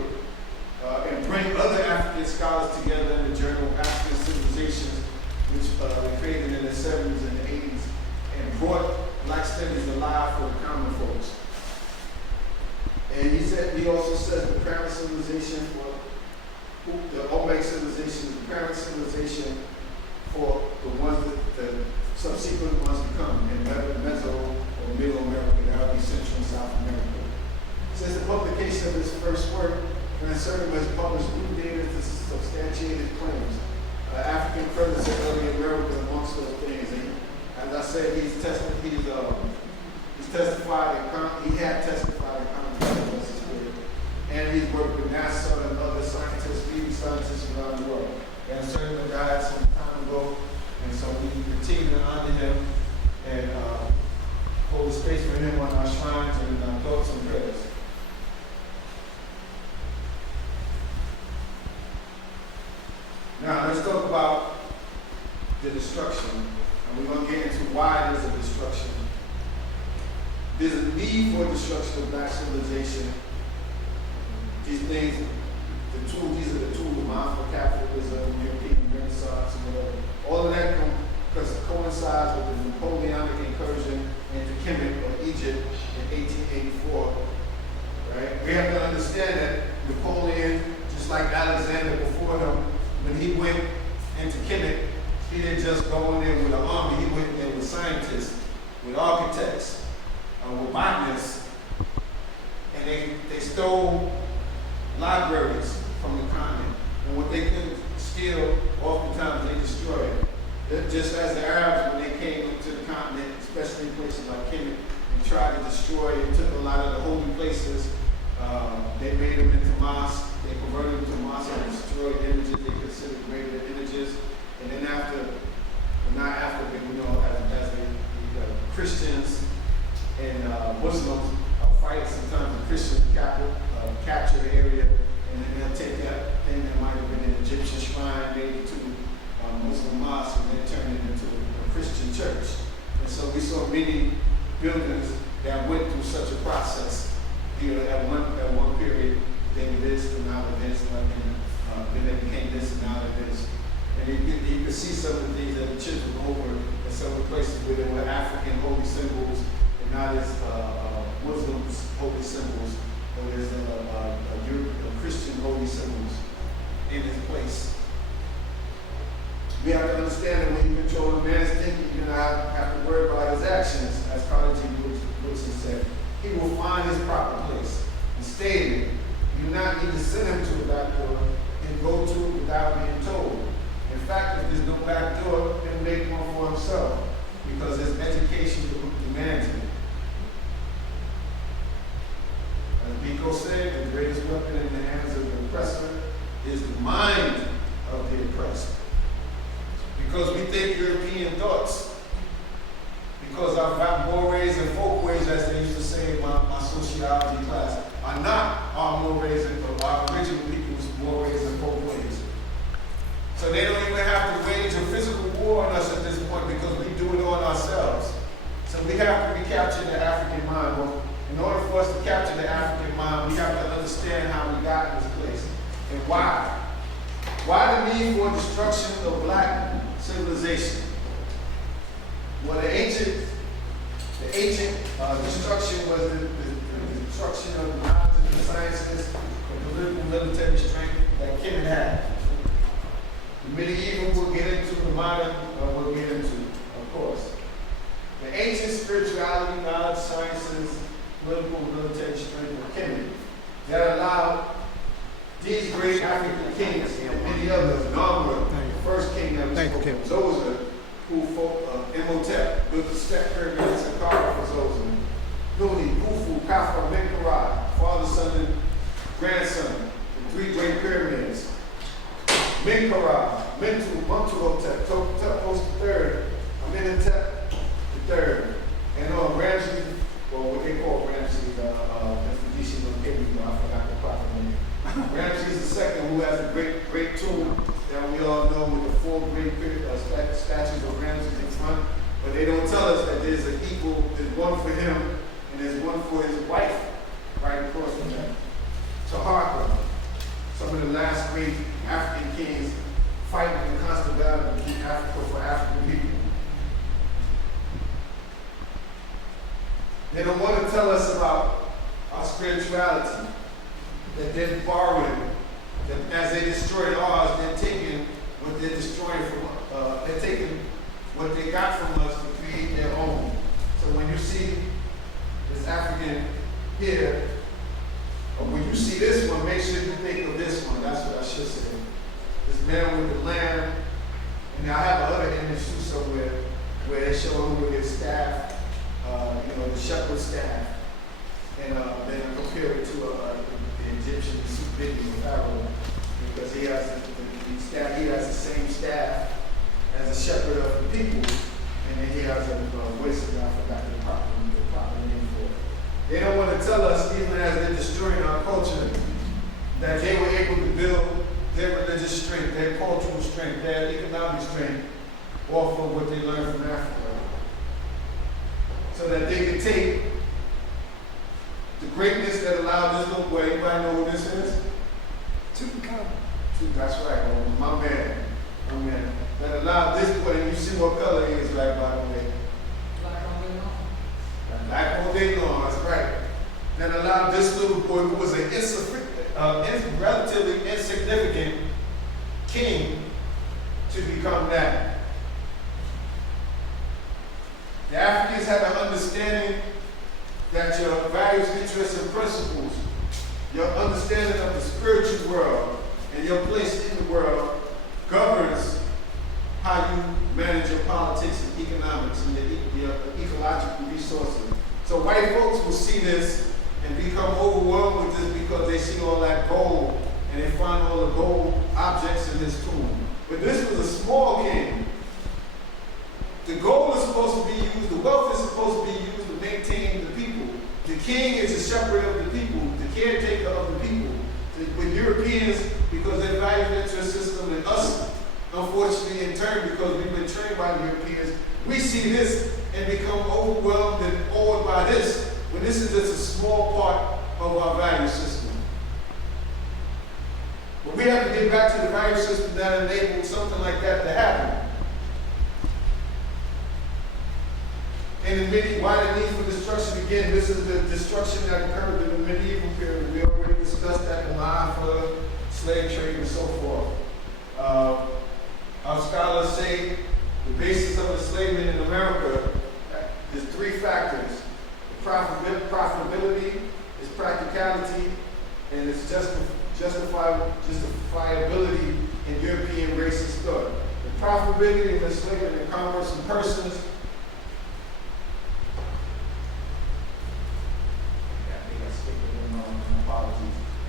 and bring other African scholars together in the Journal of African Civilizations, which they created in the 70s and the 80s, and brought Black studies alive for the common folks. And he also says the parent civilization the Olmec civilization is the parent civilization for the ones that the subsequent ones to come in Meso or Middle America, that would be Central and South America. Since the publication of his first work, Van Sertima has published new data to substantiate his claims. African presence in early America amongst those things. And as I said, he had testified in Congress, and he's worked with NASA and other scientists, leading scientists around the world. Van Sertima died some time ago, and so we continue to honor him and hold space for him on our shrines and thoughts and prayers. Now, let's talk about the destruction, and we're going to get into why there's a destruction. There's a need for destruction of Black civilization. These things, these are the tools of mindful capitalism, European Renaissance, and whatever. All of that coincides with the Napoleonic incursion into Kemet or Egypt in 1884 with an army, he went there with scientists, with architects, with botanists, and they stole libraries from the continent. And what they couldn't steal, oftentimes they destroyed. Just as the Arabs, when they came into the continent, especially in places like Kemet, and tried to destroy and took a lot of the holy places, they made them into mosques, they converted them to mosques and destroyed images they considered greater images. And then after, well, not after, but as the Christians and Muslims fight, sometimes the Christian capture the area, and then they'll take that thing that might have been an Egyptian shrine, made it to Muslim mosque, and then turn it into a Christian church. And so we saw many buildings that went through such a process. At one period, they were this, and now they're this, and then they became this, and now they're this. And you could see some of the things that the children over in some of the places where there were African holy symbols, and now there's Muslims holy symbols, or there's Christian holy symbols in his place. We have to understand that when you control a man's thinking, you do not have to worry about his actions, as Carter G. Woodson said. He will find his proper place and stay there. You do not need to send him to the back door and go to it without being told. In fact, if there's no back door, he'll make one for himself because his education demands it. As Biko said, the greatest weapon in the hands of the oppressor is the mind of the oppressed. Because we think European thoughts, because our mores and folkways, as they used to say in my sociology class, are not our mores and our original people's mores and folkways. So they don't even have to wage a physical war on us at this point because we do it on ourselves. So we have to recapture the African mind. Well, in order for us to capture the African mind, we have to understand how we got in this place and why. Why the need for destruction of black civilization? Well, the ancient destruction was the destruction of the knowledge and the sciences, the political military strength that Kemet had. The medieval we'll get into, the modern we'll get into, of course. The ancient spirituality, knowledge, sciences, political military strength of Kemet that allowed these great African kings and many others, Namra, the first king that was Zoser, who Imhotep built the step pyramids and Sankara for Zoser. Nuni, Khufu, Khafra, Menkaure, father, son, and grandson, the three great pyramids. Menkaure, Mentu, Montuhotep, Topos the third, Amenhotep the third, and Ramses, or what they call Ramses, Mr. I forgot the proper name. Ramses the second, who has a great tomb that we all know with the four great statues of Ramses in front. But they don't tell us that there's an equal, there's one for him and there's one for his wife right across from that. Taharqa, some of the last great African kings fighting in the constant battle to keep Africa for African people. They don't want to tell us about our spirituality, that they're borrowing, that as they destroyed ours, they're taking what they're destroying from they're taking what they got from us to create their own. So when you see this African here, or when you see this one, make sure you think of this one. That's what I should say. This man with the lamb, and I have another image too somewhere where they show him with his staff, the shepherd's staff, and then I compare it to the Egyptian video of Pharaoh, because he has the same staff as a shepherd of the people, and then he has a wisdom. I forgot the proper name for it. They don't want to tell us, even as they're destroying our culture, that they were able to build their religious strength, their cultural strength, their economic strength off of what they learned from Africa. So that they could take the greatness that allowed this little boy, anybody know what this is? That's right, my man. That allowed this boy, and you see what color he is, right, by the way. Black all day long, that's right. That allowed this little boy, who was a relatively insignificant king, to become that. The Africans had an understanding that your values, interests, and principles, your understanding of the spiritual world and your place in the world governs how you manage your politics and economics and your ecological resources. So white folks will see this and become overwhelmed with this because they see all that gold and they find all the gold objects in his tomb. But this was a small king. The gold is supposed to be used, the wealth is supposed to be used to maintain the people. The king is the shepherd of the people, the caretaker of the people. With Europeans, because they value the interest system, and us, unfortunately, in turn, because we've been trained by the Europeans, we see this and become overwhelmed and awed by this, when this is just a small part of our value system. But we have to get back to the value system that enabled something like that to happen. In the why the need for destruction? Again, this is the destruction that occurred in the medieval period. We already discussed that in line for slave trade and so forth. Our scholars say the basis of enslavement in America is three factors: the profitability, its practicality, and its justifiability in European racist thought. The profitability of enslavement in commerce and persons.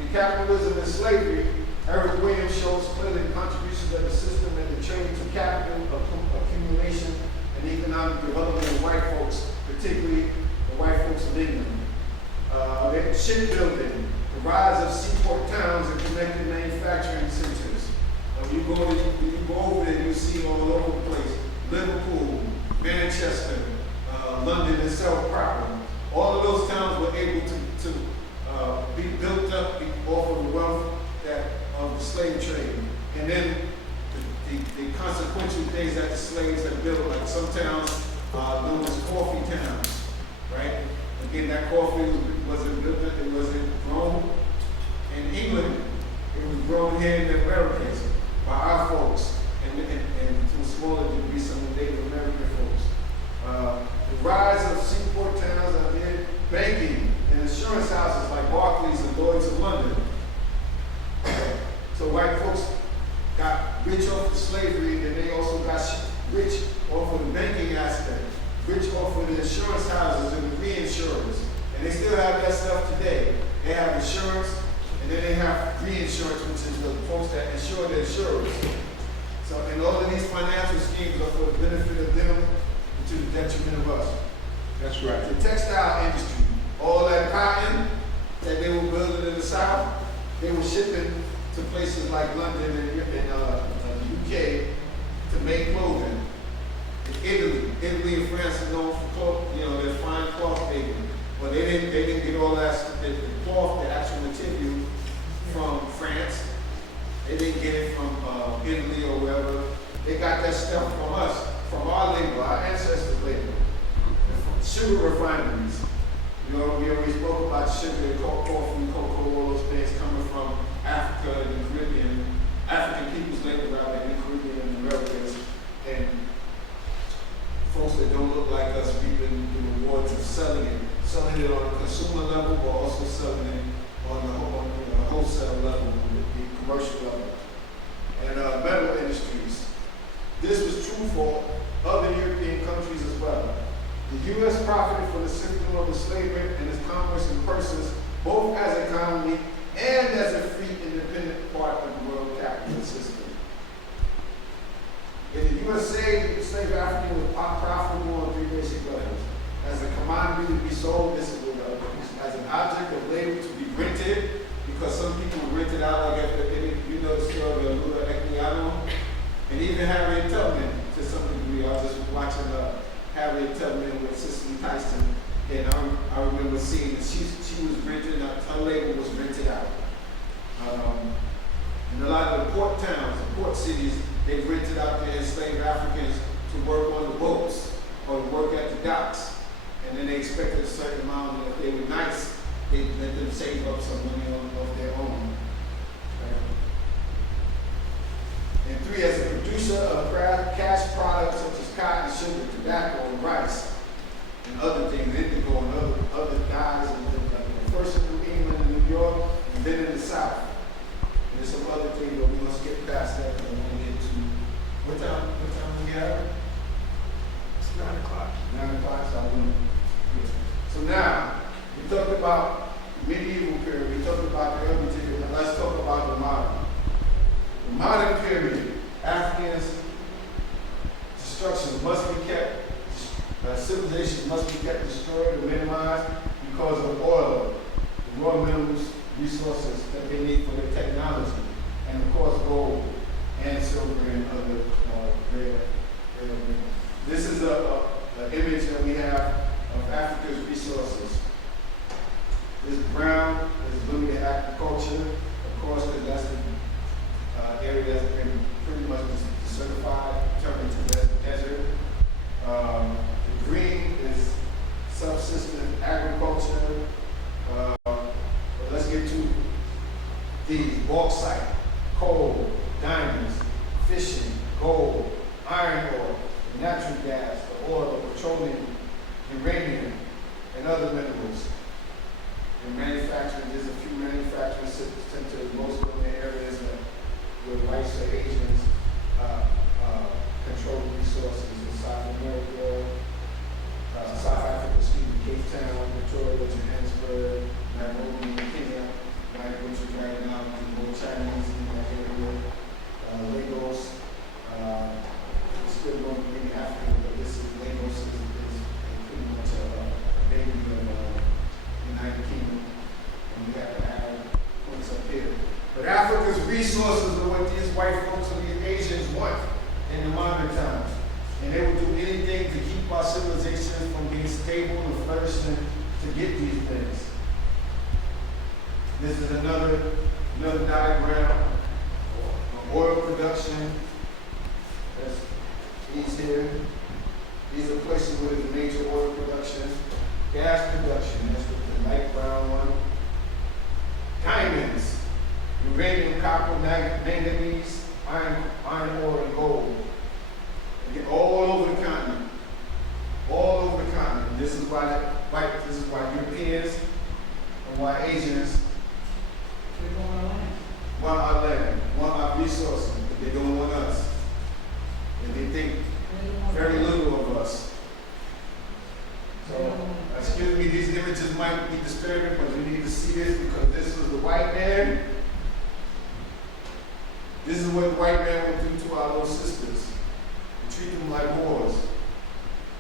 In Capitalism and Slavery, Eric Williams shows clearly the contributions of the system and the trade to capital accumulation and economic development of white folks, particularly the white folks of England. Shipbuilding, the rise of seaport towns and connected manufacturing centers. When you go over there, you see all over the place. Liverpool, Manchester, London itself proper. All of those towns were able to be built up off of the wealth of the slave trade. And then the consequential things that the slaves had built, like some towns known as coffee towns, right? Again, that coffee wasn't built, it wasn't grown in England. It was grown here in the Americas by our folks, and to a smaller degree, some of the Native American folks. The rise of seaport towns out there, banking and insurance houses like Barclays and Lloyd's of London. So white folks got rich off of slavery, and they also got rich off of the banking aspect, rich off of the insurance houses and the reinsurers. And they still have that stuff today. They have insurance, and then they have reinsurance, which is the folks that insure the insurers. So, and all of these financial schemes are for the benefit of them and to the detriment of us. That's right. The textile industry, all that cotton that they were building in the South, they were shipping to places like London and the UK to make clothing. In Italy and France are known for cloth, their fine cloth making. But they didn't get all that the cloth, the actual material, from France. They didn't get it from Italy or wherever. They got that stuff from us, from our labor, our ancestors' labor. And from sugar refineries. We already spoke about sugar, coffee, cocoa, all those things coming from Africa and the Caribbean, African people's labor out in the Caribbean and the Americas, and folks that don't look like us reaping the rewards of selling it on a consumer level, but also selling it on the wholesale level, the commercial level. And metal industries. This was true for other European countries as well. The U.S. profited from the system of enslavement and its commerce in persons, both as an economy and as a free, independent part of the world capitalist system. In the USA, the slave African was profitable on three basic levels. As a commodity to be sold, this was as an object of labor to be rented, because some people rent it out, like the story of Lula Equiano, and even Harriet Tubman to some degree. I was just watching Harriet Tubman with Cicely Tyson, and I remember seeing that she was rented out, her labor was rented out. And a lot of the port towns, the port cities, they rented out their enslaved Africans to work on the boats or to work at the docks. And then they expected a certain amount, and if they were nice, they let them save up some money of their own. And three, as a producer of cash products such as cotton, sugar, tobacco, and rice, and other things, indigo and other dyes, and things like that. First in New England and New York, and then in the South. And there's some other things, but we're gonna skip past that because I want to get to what time we have? It's 9 o'clock. 9 o'clock, so I want to. So now, we talked about medieval period, we talked about the early period, now let's talk about the modern. The modern period, Africans' destruction must be kept, civilizations must be kept destroyed or minimized because of oil, the raw minerals, resources that they need for their technology, and of course gold and silver and other rare minerals. This is an image that we have of Africa's resources. This brown is limited agriculture, of course, because that's the area that's been pretty much desertified, turned into desert. The green is subsistence agriculture. But let's get to these: bauxite, coal, diamonds, fishing, gold, iron ore, natural gas, the oil, petroleum, uranium, and other minerals. In manufacturing, there's a few manufacturing centers, most of the areas where whites or Asians control resources in South America, South Africa, Cape Town, Victoria, Johannesburg, Nairobi, Kenya, which is right now, more Chinese in that area, Lagos, still going to be Africa, but Lagos is pretty much a baby of the United Kingdom, and we have to add points up here. But Africa's resources are what these white folks and these Asians want in the modern times. And they will do anything to keep our civilization from being stable and flourishing to get these things. This is another diagram of oil production. That's these here. These are places where there's major oil production. Gas production, that's the light brown one. Diamonds, uranium, copper, manganese, iron ore, and gold. And all over the continent. All over the continent. This is why Europeans and why Asians want our land, want our resources, but they don't want us. And they think very little of us. So, excuse me, these images might be disturbing, but you need to see this because this is the white man. This is what the white man would do to our little sisters. We treat them like whores.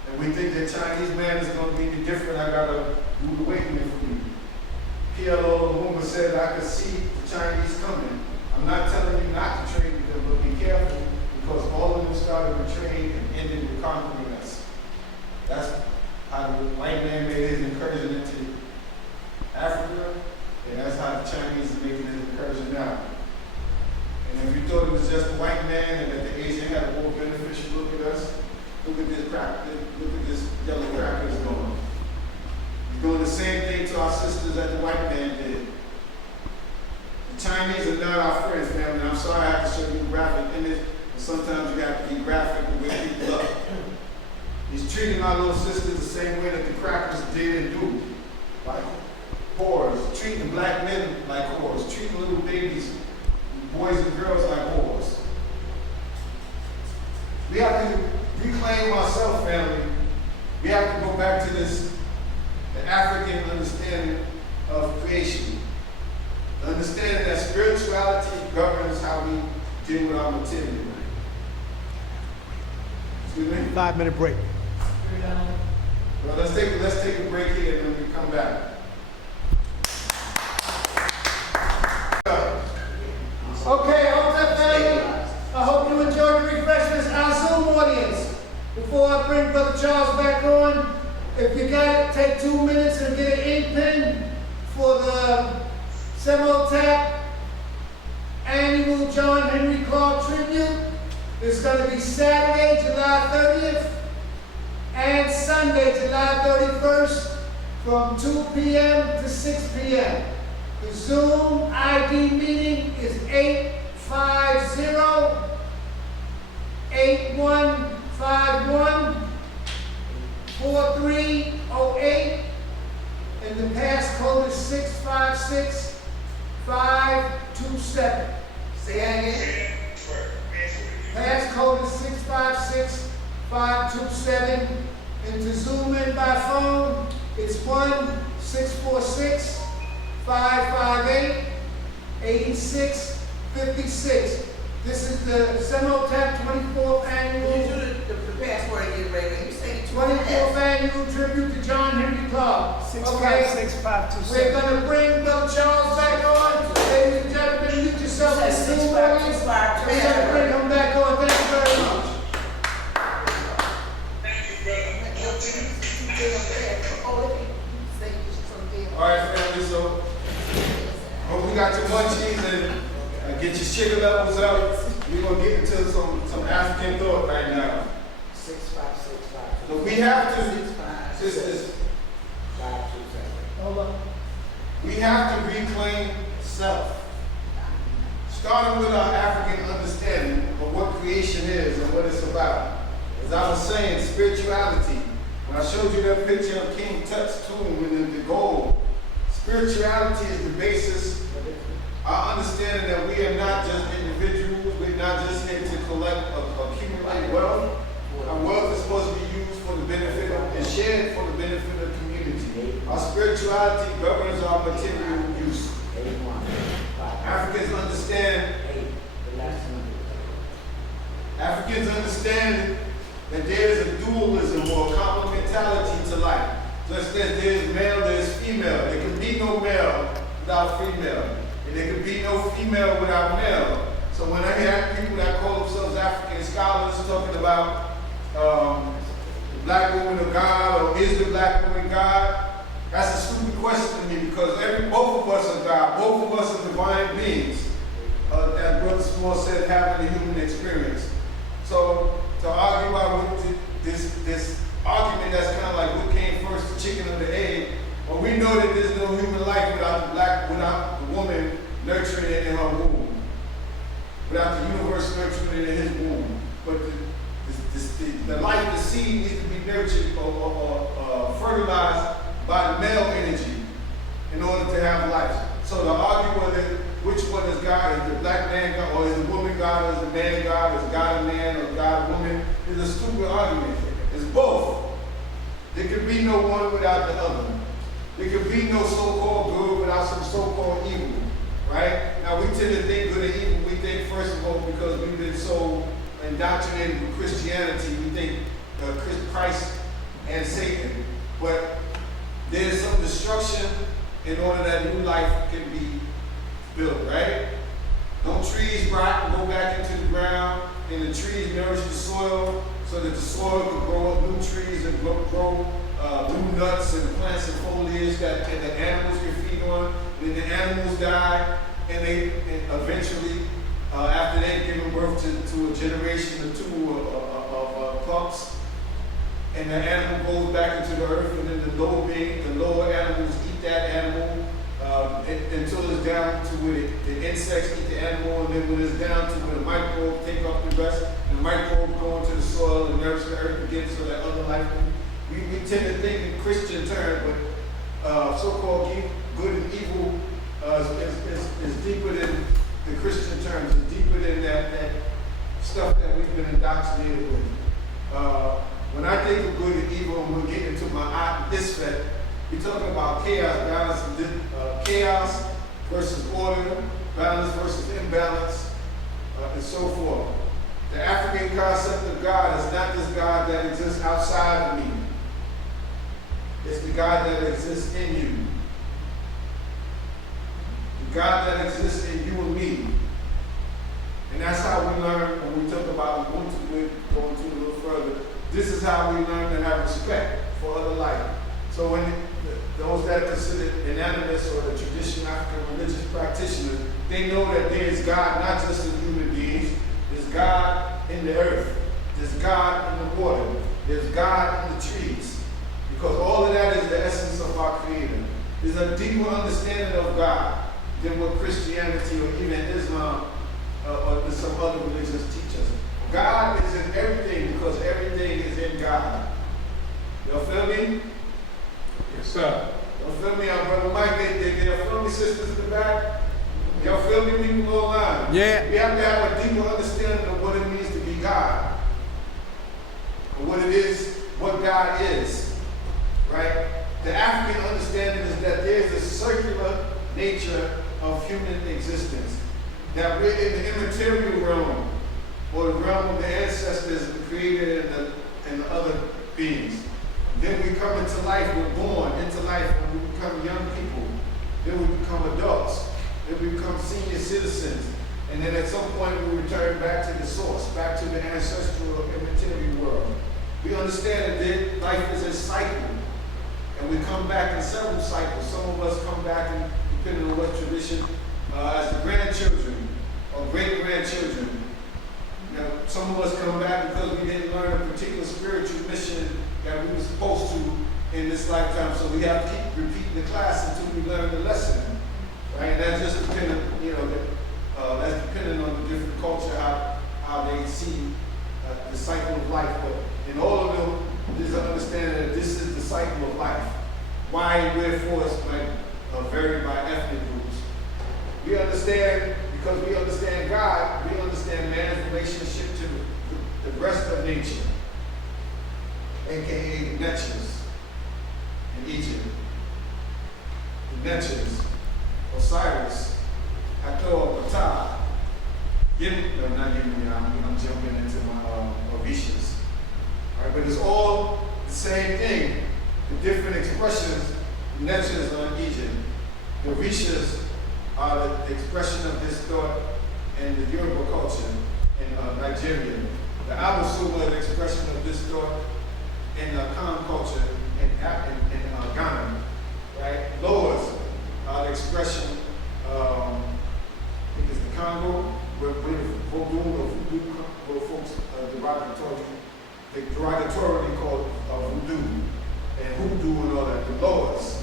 And we think that Chinese man is going to be different. I got to do the awakening for me. PLO Lumumba said, I could see the Chinese coming. I'm not telling you not to trade with them, but be careful because all of them started with trade and ended with conquering us. That's how the white man made his incursion into Africa, and that's how the Chinese are making his incursion now. And if you thought it was just the white man and that the Asian had a more beneficial look at us, look at this crap, look at this yellow cracker is going. He's doing the same thing to our sisters that the white man did. The Chinese are not our friends, family. I'm sorry I have to show you the graphic image, but sometimes you have to be graphic to wake people up. He's treating our little sisters the same way that the crackers did and do, like whores, treating black men like whores, treating little babies, boys and girls like whores. We have to reclaim ourselves, family. We have to go back to the African understanding of creation. The understanding that spirituality governs how we deal with our material. Excuse me? 5-minute break. Well, let's take a break here and then we come back. Okay, Hotel family, I hope you enjoyed the refreshments. Our Zoom audience, before I bring Brother Charles back on, if you got it, take 2 minutes and get an ink pen for the Semotap annual John Henry Clark tribute. It's going to be Saturday, July 30th, and Sunday, July 31st, from 2 p.m. to 6 p.m. The Zoom ID meeting is 850-8151-43 527. And to zoom in by phone, it's 1-646-558-8656. This is the Semotep 24th You annual, do the password again, Ray, you say 24th annual tribute to John Henry Clark. Okay? 6526. We're gonna bring Brother Charles back on. Ladies and gentlemen, mute yourself in the Zoom audience. We're gonna bring him back on. Thank you very much. All right, family, so hope we got your munchies and get your sugar levels up. We're gonna get into some African thought right now. 6565. So we have to, sisters, Hold on. we have to reclaim self. Starting with our African understanding of what creation is and what it's about. As I was saying, spirituality. When I showed you that picture of King Tut's tomb with the gold, spirituality is the basis. Our understanding that we are not just individuals, we're not just here to accumulate wealth. Our wealth is supposed to be used for the benefit of, and shared for the benefit of the community. Our spirituality governs our material use. Africans understand that there is a dualism or complementarity to life. Just as there is male, there is female. There can be no male without female. And there can be no female without male. So when I hear people that call themselves African scholars talking about the black woman of God or is the black woman God, that's a stupid question to me because both of us are God, both of us are divine beings. As Brother Small said, having a human experience. So to argue about this argument that's kind of like what came first, the chicken or the egg, well, we know that there's no human life without the woman nurturing it in her womb, without the universe nurturing it in his womb. But the life, the seed needs to be nurtured or fertilized by the male energy in order to have life. So to argue whether which one is God, is the black man God, or is the woman God, or is the man God, is God a man, or God a woman, is a stupid argument. It's both. There could be no one without the other. There could be no so-called good without some so-called evil, right? Now we tend to think good and evil. We think, first of all, because we've been so indoctrinated with Christianity, we think Christ and Satan. But there's some destruction in order that new life can be built, right? Don't trees rot and go back into the ground, and the trees nourish the soil so that the soil can grow up new trees and grow new nuts and plants and foliage that the animals can feed on. Then the animals die, and eventually, after they've given birth to a generation or two of pups, and the animal goes back into the earth, and then the lower animals eat that animal until it's down to where the insects eat the animal, and then when it's down to where the microbes take up the rest, the microbes go into the soil and nourish the earth again so that other life can. We tend to think in Christian terms, but so-called good and evil is deeper than the Christian terms. It's deeper than that stuff that we've been indoctrinated with. When I think of good and evil, and we'll get into this fact, we're talking about chaos, balance, chaos versus order, balance versus imbalance, and so forth. The African concept of God is not this God that exists outside of me. It's the God that exists in you. The God that exists in you and me. And that's how we learn when we talk about Ubuntu, we're going to a little further. This is how we learn to have respect for other life. So when those that are considered inanimous or the traditional African religious practitioners, they know that there is God not just in human beings, there's God in the earth, there's God in the water, there's God in the trees. Because all of that is the essence of our Creator. There's a deeper understanding of God than what Christianity or even Islam or some other religions teach us. God is in everything because everything is in God. Y'all feel me? Yes, sir. Y'all feel me? Our brother Mike, y'all feel me, sisters in the back? Y'all feel me, people online? Yeah. We have to have a deeper understanding of what it means to be God. And what it is, what God is, right? The African understanding is that there is a circular nature of human existence, that we're in the immaterial realm, or the realm of the ancestors, the creator, and the other beings. Then we come into life, we're born into life, and we become young people. Then we become adults. Then we become senior citizens. And then at some point we return back to the source, back to the ancestral immaterial world. We understand that life is a cycle. And we come back in several cycles. Some of us come back, and depending on what tradition, as the grandchildren or great-grandchildren. You know, some of us come back because we didn't learn a particular spiritual mission that we were supposed to in this lifetime. So we have to keep repeating the class until we learn the lesson. Right? And that's just dependent, that's dependent on the different culture, how they see the cycle of life. But in all of them, there's an understanding that this is the cycle of life. Why and wherefore might vary by ethnic groups. We understand, because we understand God, we understand man's relationship to the rest of nature, aka the Netchers in Egypt. The Netchers, Osiris, Hathor, Ptah, I'm jumping into my Orishas. Right, but it's all the same thing. The different expressions, the Netchers are in Egypt. The Orishas are the expression of this thought in the Yoruba culture in Nigeria. The Abasuba are the expression of this thought in Khan culture in Ghana. Right? Loas are the expression, I think it's the Congo, where Vodou or Voodoo, where folks derogatorily called voodoo and hoodoo and all that. The Loas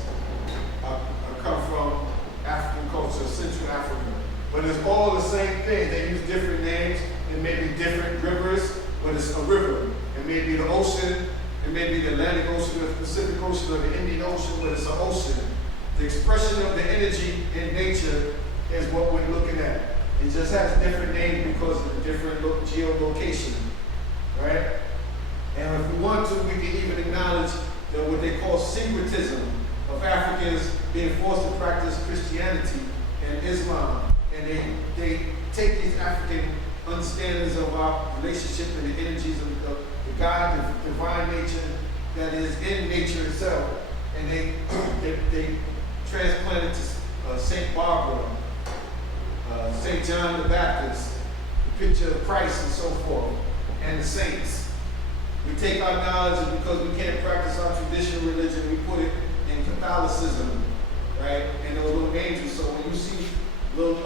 come from African culture, Central Africa. But it's all the same thing. They use different names. It may be different rivers, but it's a river. It may be the ocean. It may be the Atlantic Ocean or the Pacific Ocean or the Indian Ocean, but it's an ocean. The expression of the energy in nature is what we're looking at. It just has different names because of the different geolocation, right? And if we want to, we can even acknowledge that what they call syncretism of Africans being forced to practice Christianity and Islam. And they take these African understandings of our relationship and the energies of the God, the divine nature that is in nature itself, and they transplant it to St. Barbara, St. John the Baptist, the picture of Christ and so forth, and the saints. We take our knowledge, and because we can't practice our traditional religion, we put it in Catholicism, right? And those little angels. So when you see little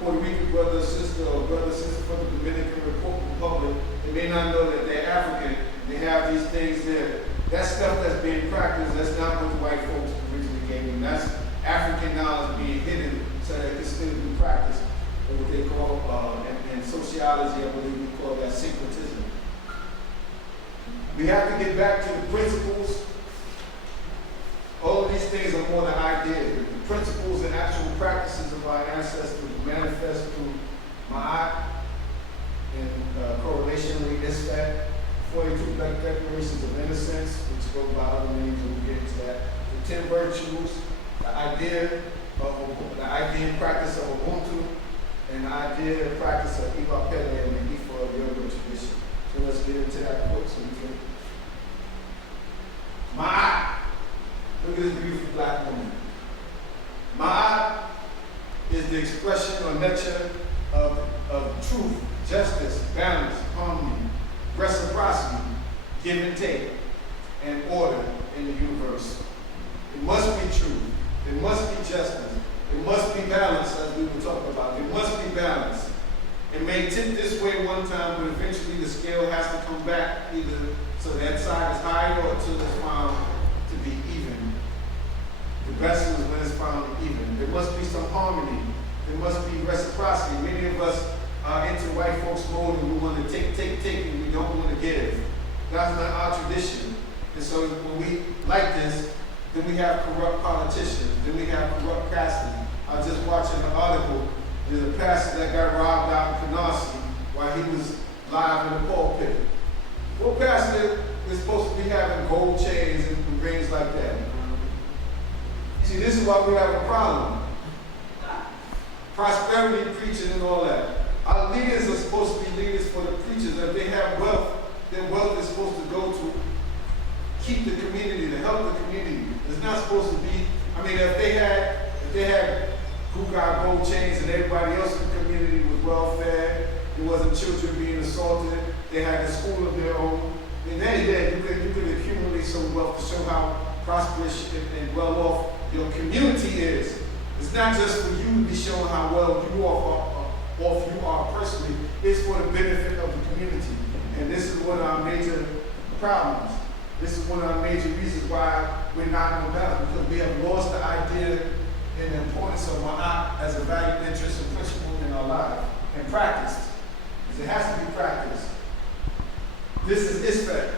Puerto Rican brother or sister from the Dominican Republic, they may not know that they're African. They have these things there. That stuff that's being practiced, that's not what the white folks originally gave them. That's African knowledge being hidden so that it can still be practiced. Or what they call, in sociology, I believe we call that syncretism. We have to get back to the principles. All of these things are more than ideas. The principles and actual practices of our ancestors manifest through Ma'at and correlationally Isfat, 42 declarations of innocence, which go by other names, and we'll get into that. The 10 virtues, the idea and practice of Ubuntu, and the idea and practice of Iba Pele and the Ifa of Yoruba tradition. So let's get into that book so we can. Ma'at. Look at this beautiful black woman. Ma'at is the expression or nature of truth, justice, balance, harmony, reciprocity, give and take, and order in the universe. It must be true. It must be justice. It must be balance, as we were talking about. It must be balance. It may tip this way one time, but eventually the scale has to come back either so that side is higher or until it's found to be even. The best is when it's found even. There must be some harmony. There must be reciprocity. Many of us are into white folks mode and we want to take, and we don't want to give. That's not our tradition. And so when we like this, then we have corrupt politicians. Then we have corrupt pastors. I was just watching an article. There's a pastor that got robbed out in Canarsie while he was live in the pulpit. What pastor we're supposed to be having gold chains and rings like that. See, this is why we have a problem. Prosperity preaching and all that. Our leaders are supposed to be leaders for the preachers. If they have wealth, then wealth is supposed to go to keep the community, to help the community. It's not supposed to be, I mean, if they had who got gold chains and everybody else in the community was well fed, there wasn't children being assaulted, they had a school of their own, then you could accumulate some wealth to show how prosperous and well off your community is. It's not just for you to be showing how well you are personally, it's for the benefit of the community. And this is one of our major problems. This is one of our major reasons why we're not in balance, because we have lost the idea and the importance of ma'at as a value, interest, and principle in our life, and practiced. Because it has to be practiced. This is Isfet.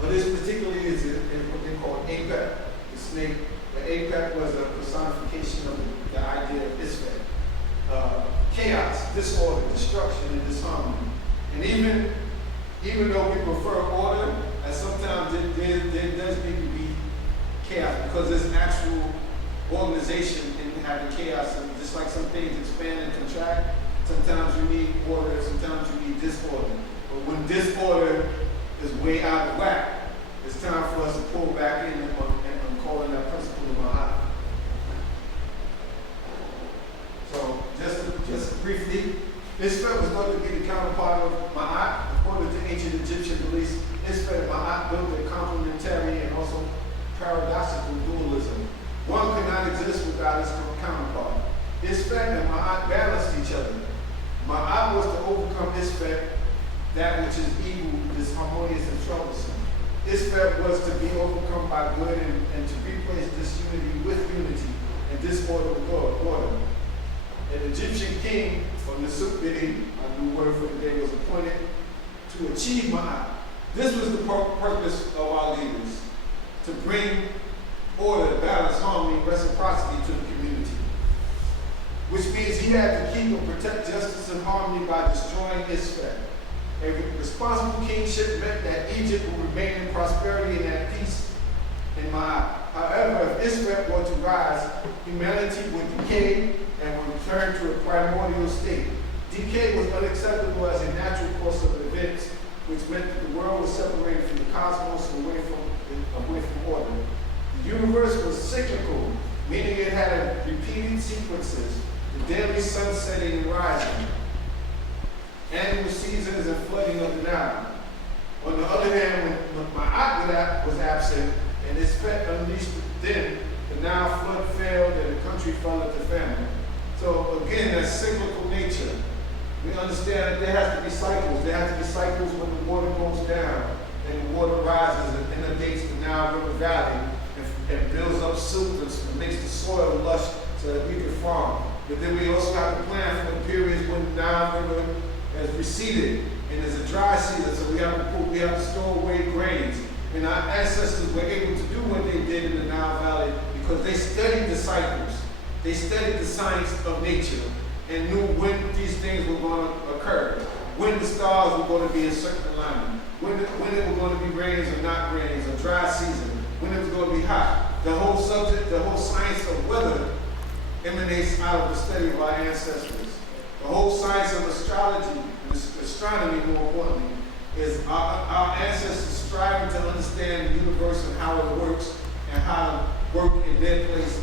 But this particularly is what they call Apep, the snake. The Apep was a personification of the idea of Isfet. Chaos, disorder, destruction, and disharmony. And even though we prefer order, and sometimes there does need to be chaos, because there's actual organization in having chaos. And just like some things expand and contract, sometimes you need order, sometimes you need disorder. But when disorder is way out of whack, it's time for us to pull back in and call in that principle of Ma'at. So just briefly, Isfet was thought to be the counterpart of Ma'at. According to ancient Egyptian beliefs, Isfet and Ma'at built a complementary and also paradoxical dualism. One could not exist without its counterpart. Isfet and Ma'at balanced each other. Ma'at was to overcome Isfet, that which is evil, disharmonious, and troublesome. Isfet was to be overcome by good and to replace disunity with unity and disorder with order. An Egyptian king, or Nesuk-Bidi, a new word for the day, was appointed to achieve Ma'at. This was the purpose of our leaders, to bring order, balance, harmony, reciprocity to the community. Which means he had to keep and protect justice and harmony by destroying Isfet. A responsible kingship meant that Egypt would remain in prosperity and at peace in Ma'at. However, if Isfet were to rise, humanity would decay and would return to a primordial state. Decay was unacceptable as a natural course of events, which meant that the world was separated from the cosmos and away from order. The universe was cyclical, meaning it had repeated sequences, the daily sun setting and rising, annual seasons and flooding of the Nile. On the other hand, when Ma'at was absent and Isfet unleashed then, the Nile flood failed and the country fell into famine. So again, that cyclical nature. We understand that there has to be cycles. There has to be cycles when the water goes down and the water rises and inundates the Nile River Valley and builds up silt and makes the soil lush so that we can farm. But then we also have to plan for the periods when the Nile River has receded and there's a dry season, so we have to store away grains. And our ancestors were able to do what they did in the Nile Valley because they studied the cycles. They studied the science of nature and knew when these things were going to occur, when the stars were going to be in certain alignment, when it was going to be rains or not rains, a dry season, when it was going to be hot. The whole subject, the whole science of weather emanates out of the study of our ancestors. The whole science of astrology, and astronomy more importantly, is our ancestors striving to understand the universe and how it works and how to work in their place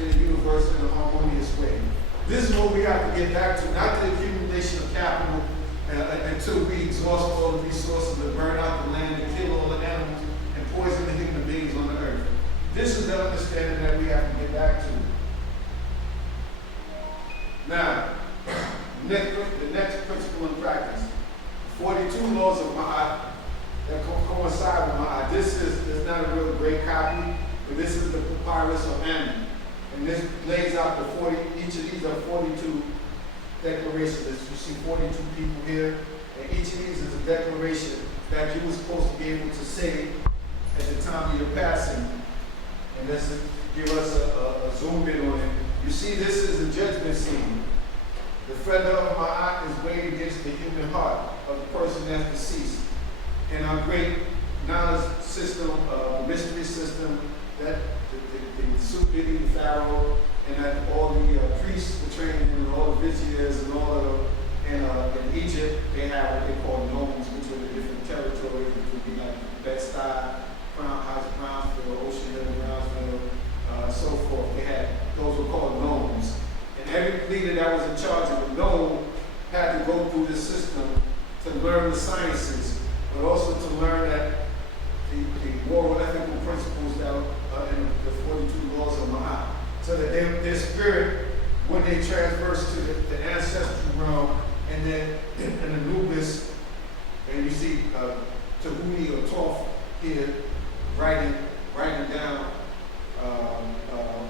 in the universe in a harmonious way. This is what we have to get back to, not the accumulation of capital until we exhaust all the resources and burn out the land and kill all the animals and poison the human beings on the earth. This is the understanding that we have to get back to. Now, the next principle in practice, 42 laws of Ma'at that coincide with Ma'at. This is not a real great copy, but this is the papyrus of Ammon. And this lays out each of these are 42 declarations. You see 42 people here, and each of these is a declaration that you were supposed to be able to say at the time of your passing. And let's give us a zoom in on it. You see, this is a judgment scene. The feather of Ma'at is weighed against the human heart of the person that's deceased. And our great knowledge system, mystery system, that the super the pharaoh, and that all the priests were trained in, and all the viziers and all of the, and in Egypt they have what they call nomes, which are the different territories, which would be like Bed-Stuy, House of Brownsville, Ocean Hill, Brownsville, so forth. They had, those were called nomes. And every leader that was in charge of a nome had to go through this system to learn the sciences, but also to learn that the moral ethical principles that are in the 42 laws of Ma'at, so that their spirit, when they transverse to the ancestral realm, and then in Anubis, and you see Tahuti or Toph here writing down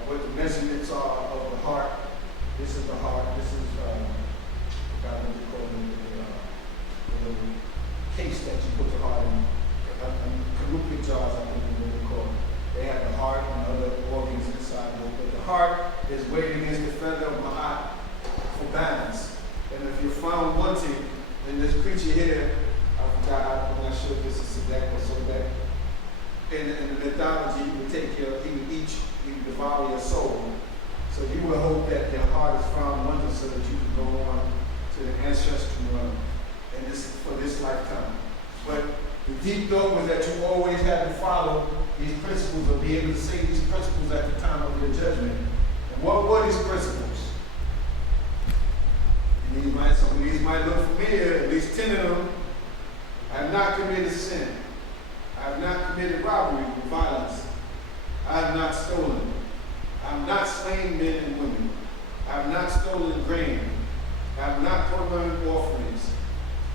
what the measurements are of the heart. This is the heart. This is what you call the little case that you put the heart in. Karupic jars, I think is what they call it. They have the heart and other organs inside of it. But the heart is weighed against the feather of Ma'at for balance. And if you're found wanting in this creature here, I forgot, I'm not sure if this is Sadek or Sobek. In the mythology, he would take he would devour your soul. So you would hope that your heart is found wanting so that you can go on to the ancestral realm, and this is for this lifetime. But the deep thought was that you always had to follow these principles or be able to say these principles at the time of your judgment. And what were these principles? Some of these might look familiar, at least 10 of them. I have not committed sin. I have not committed robbery with violence. I have not stolen. I have not slain men and women. I have not stolen grain. I have not purloined offerings.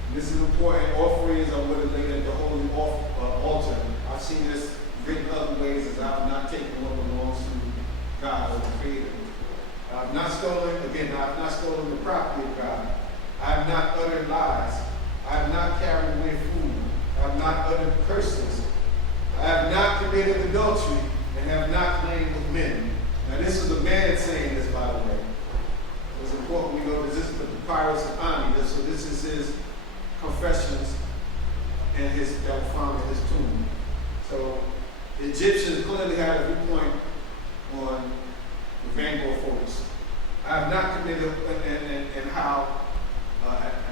And this is important. Offerings are what are laid at the holy altar. I've seen this written other ways, as I have not taken what belongs to God or the Creator. I have not stolen, again, I have not stolen the property of God. I have not uttered lies. I have not carried away food. I have not uttered curses. I have not committed adultery and have not lain with men. Now this is a man saying this, by the way. It's important we know that this is the papyrus of Ani. So this is his confessions and that were found in his tomb. So the Egyptians clearly had a viewpoint on the rainbow folks. I have not committed and how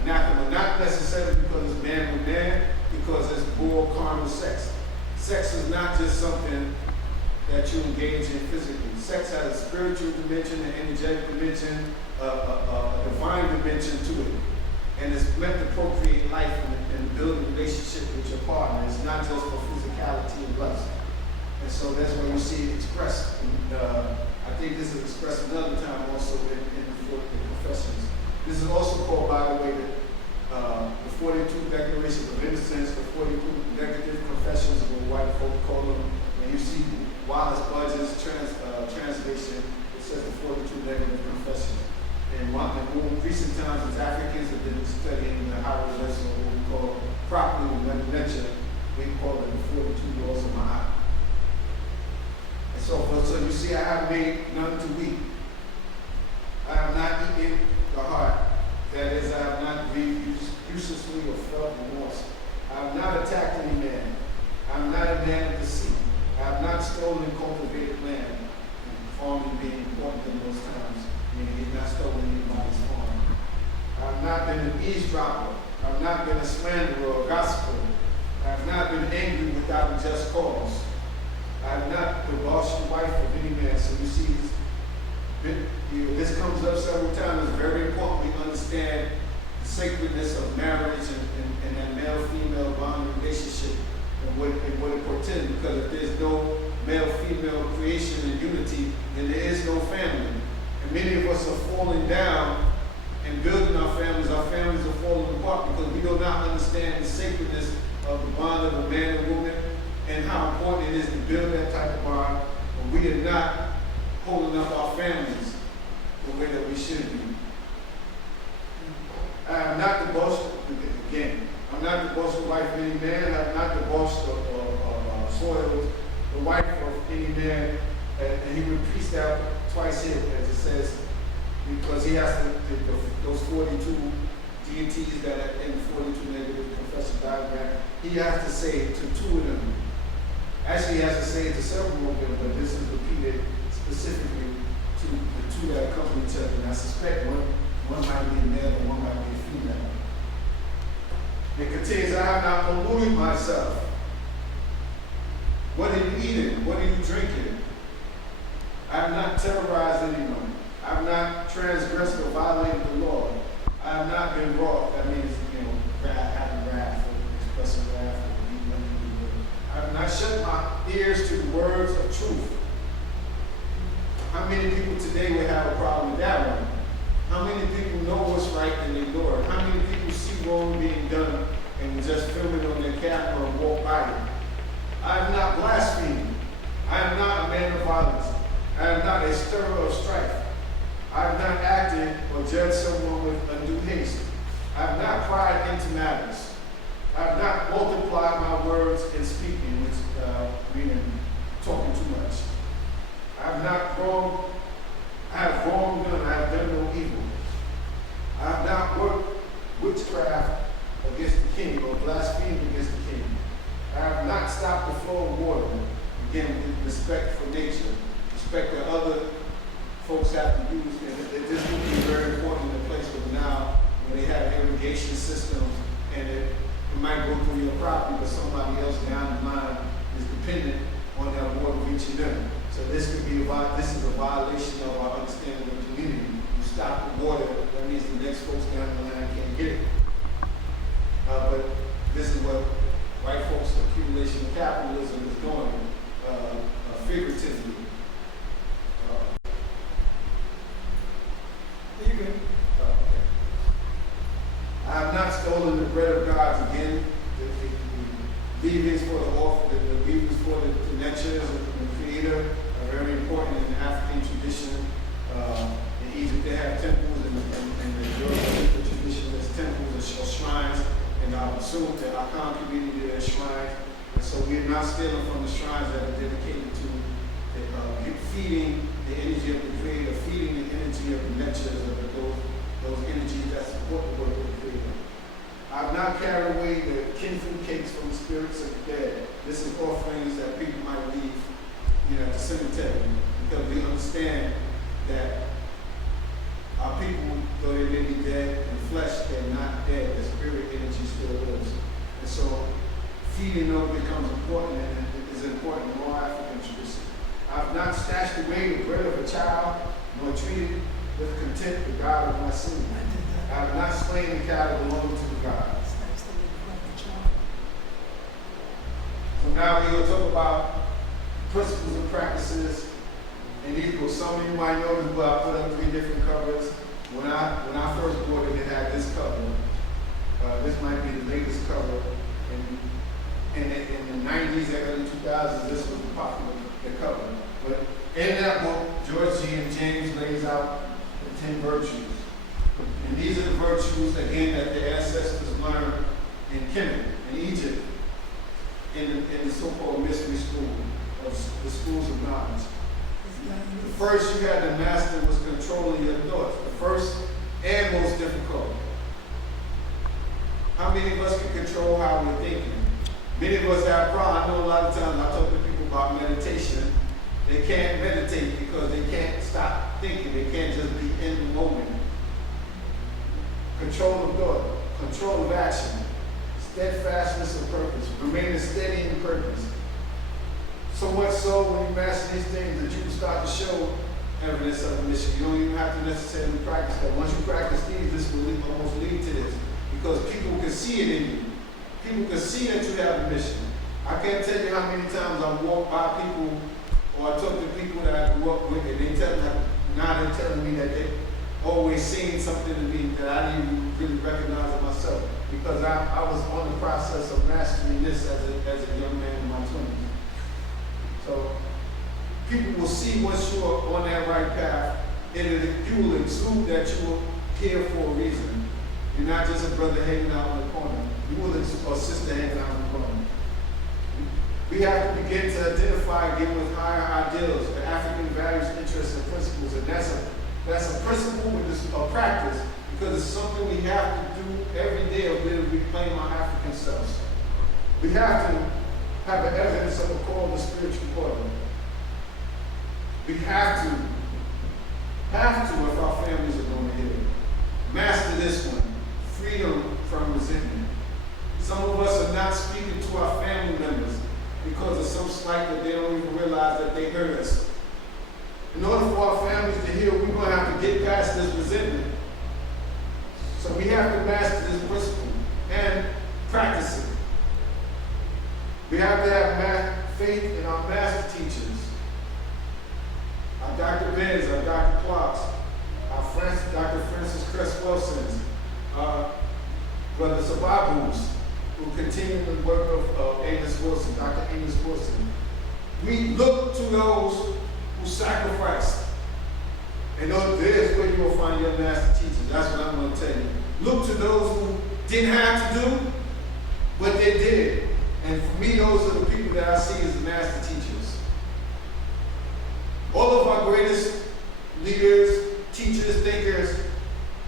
anathema, not necessarily because it's man with man, because it's bull carnal sex. Sex is not just something that you engage in physically. Sex has a spiritual dimension, an energetic dimension, a divine dimension to it. And it's meant to procreate life and build a relationship with your partner. It's not just for physicality and lust. And so that's why you see it expressed. I think this is expressed another time also in the confessions. This is also called, by the way, the 42 Declarations of Innocence, the 42 Negative Confessions of what white folk call them. When you see Wallace Budge's translation, it says the 42 Negative Confessions. And in recent times, as Africans have been studying the hieroglyphs, or what we call properly the nature, we call it the 42 Laws of Ma'at. And so forth. So you see, I have made none to weep. I have not eaten the heart. That is, I have not grieved uselessly or felt remorse. I have not attacked any man. I am not a man of deceit. I have not stolen cultivated land. And farming being important in those times, meaning he's not stolen anybody's farm. I have not been an eavesdropper. I have not been a slanderer or gossiper. I have not been angry without a just cause. I have not debauched the wife of any man. So you see, this comes up several times. It's very important we understand the sacredness of marriage and that male-female bond relationship and what it portends. Because if there's no male-female creation and unity, then there is no family. And many of us are falling down and building our families are falling apart because we do not understand the sacredness of the bond of a man and woman and how important it is to build that type of bond when we are not holding up our families the way that we should be. I am not debauched, again, I'm not debauched the wife of any man, I have not debauched or soiled the wife of any man, and he repeats that twice here, as it says, because he has to, those 42 deities that are in 42 negative confession diagram, he has to say it to two of them. Actually, he has to say it to several of them, but this is repeated specifically to the two that accompany each other. And I suspect one might be a male and one might be a female. It continues, I have not polluted myself. What are you eating? What are you drinking? I have not terrorized anyone. I have not transgressed or violated the law. I have not been wrought. That means, having wrath or expressing wrath or being under the word. I have not shut my ears to the words of truth. How many people today would have a problem with that one? How many people know what's right and ignore it? How many people see wrong being done and just film it on their camera and walk by it? I am not blaspheming. I am not a man of violence. I am not a stirrer of strife. I have not acted or judged someone with undue haste. I have not pried into matters. I have not multiplied my words in speaking, which meaning talking too much. I have not wronged. I have wronged none. I have done no evil. I have not worked witchcraft against the king or blasphemed against the king. I have not stopped the flow of water. Again, with respect for nature, respect that other folks have to use. And this will be very important in a place where now, when they have irrigation systems, and it might go through your property, but somebody else down the line is dependent on that water reaching them. So this could be this is a violation of our understanding of the community. You stop the water, that means the next folks down the line can't get it. But this is what white folks' accumulation of capitalism is doing, figuratively. You good? Okay. I have not stolen the bread of God again. The leavings for the off, the leavings for the netchers and the creator are very important in the African tradition. In Egypt, they have temples, and the European tradition, there's temples or shrines. And I assume that our Akan community, there's shrines. And so we're not stealing from the shrines that are dedicated to feeding the energy of the creator, feeding the energy of the netchers, of those energies that support the work of the creator. I have not carried away the kinfood cakes from the spirits of the dead. This is offerings that people might leave, at the cemetery, because we understand that our people, though they may be dead in flesh, they're not dead. The spirit energy still lives. And so feeding them becomes important, and it is important in all African tradition. I have not snatched away the bread of a child, nor treated with contempt the God of my sin. I have not slain the cattle belonging to the God. So now we're going to talk about principles and practices. And these will, some of you might notice, but I put up 3 different covers. When I first bought it, it had this cover. This might be the latest cover. In the 90s and early 2000s, this was the popular cover. But in that book, George G. and James lays out the 10 virtues. And these are the virtues, again, that the ancestors learned in Kemet, in Egypt, in the so-called mystery school, of the schools of knowledge. The first you had to master was controlling your thoughts. The first and most difficult. How many of us can control how we're thinking? Many of us have problems. I know a lot of times I talk to people about meditation. They can't meditate because they can't stop thinking. They can't just be in the moment. Control of thought, control of action, steadfastness of purpose, remaining steady in purpose. So much so when you master these things that you can start to show evidence of a mission. You don't even have to necessarily practice that. Once you practice these, this will almost lead to this. Because people can see it in you. People can see that you have a mission. I can't tell you how many times I walk by people or I talk to people that I grew up with, and they're telling me that they always seen something in me that I didn't even really recognize in myself. Because I was on the process of mastering this as a young man in my 20s. So people will see once you're on that right path, and you will exude that you are here for a reason. You're not just a brother hanging out in the corner. You will, or sister hanging out in the corner. We have to begin to identify again with higher ideals, the African values, interests, and principles. And that's a principle with a practice, because it's something we have to do do every day of living, reclaim our African selves. We have to have the evidence of a call to spiritual calling. We have to, if our families are going to hear it. Master this one, freedom from resentment. Some of us are not speaking to our family members because of some slight that they don't even realize that they hurt us. In order for our families to heal, we're going to have to get past this resentment. So we have to master this principle and practice it. We have to have faith in our master teachers. Our Dr. Benz, our Dr. Clarks, Dr. Francis Cress Wilsons, Brother Sababus, who continue the work of Amos Wilson, Dr. Amos Wilson. We look to those who sacrificed. And there's where you will find your master teachers. That's what I'm going to tell you. Look to those who didn't have to do, but they did. And for me, those are the people that I see as master teachers. All of our greatest leaders, teachers, thinkers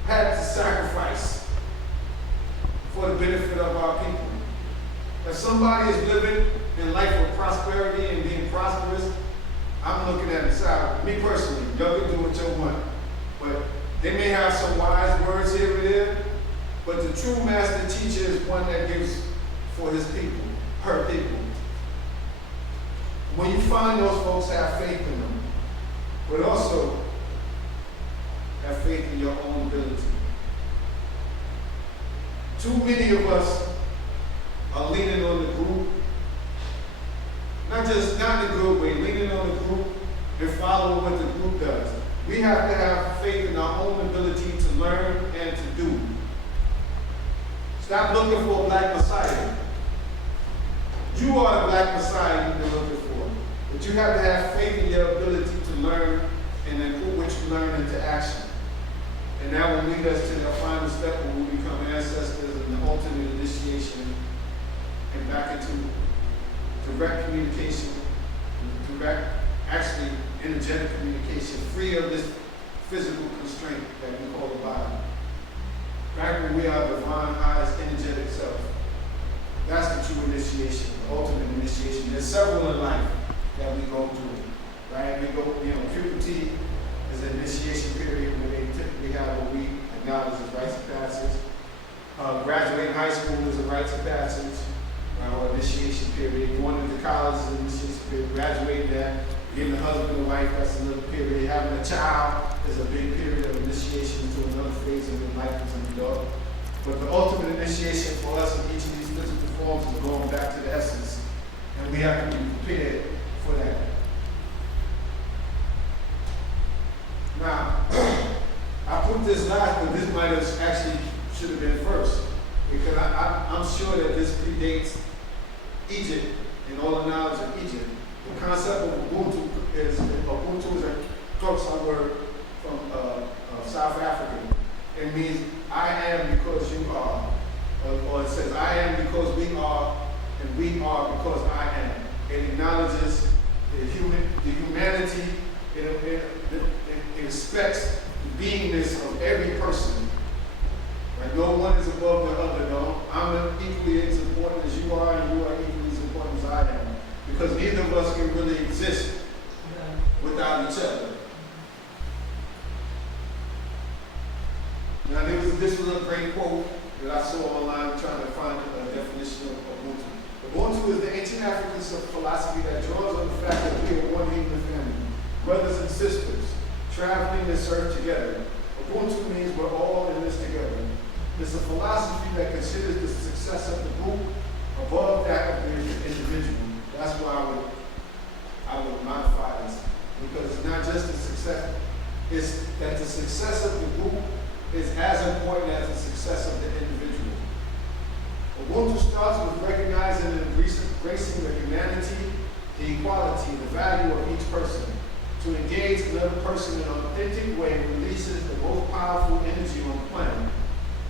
had to sacrifice for the benefit of our people. If somebody is living in life of prosperity and being prosperous, I'm looking at it side. Me personally, y'all can do what you want. But they may have some wise words here and there, but the true master teacher is one that gives for his people, her people. When you find those folks, have faith in them, but also have faith in your own ability. Too many of us are leaning on the group, not in a good way, leaning on the group and following what the group does. We have to have faith in our own ability to learn and to do. Stop looking for a black messiah. You are the black messiah you've been looking for. But you have to have faith in your ability to learn and then put what you learn into action. And that will lead us to the final step where we become ancestors and the ultimate initiation and back into direct communication, actually energetic communication, free of this physical constraint that we call the body. Back when we are divine, highest energetic self. That's the true initiation, the ultimate initiation. There's several in life that we go through, right? We go, puberty is an initiation period where they typically have what we acknowledge as rites of passage. Graduating high school is a rites of passage, or initiation period. Going into college is an initiation period. Graduating that, getting a husband and wife, that's another period. Having a child is a big period of initiation to another phase of your life as an adult. But the ultimate initiation for us in each of these physical forms is going back to the essence. And we have to be prepared for that. Now, I put this last, but this might have actually should have been first. Because I'm sure that this predates Egypt and all the knowledge of Egypt. The concept of Ubuntu is a Xhosa word from South Africa. It means I am because you are. Or it says I am because we are, and we are because I am. It acknowledges the humanity, it respects the beingness of every person. Right? No one is above the other, no. I'm equally as important as you are, and you are equally as important as I am. Because neither of us can really exist without each other. Now, this was a great quote that I saw online trying to find a definition of Ubuntu. Ubuntu is the ancient African philosophy that draws on the fact that we are one human family, brothers and sisters, traveling this earth together. Ubuntu means we're all in this together. It's a philosophy that considers the success of the group above that of the individual. That's why I would modify this, because it's not just the success, it's that the success of the group is as important as the success of the individual. Ubuntu starts with recognizing and embracing the humanity, the equality, the value of each person. To engage another person in an authentic way releases the most powerful energy on the planet.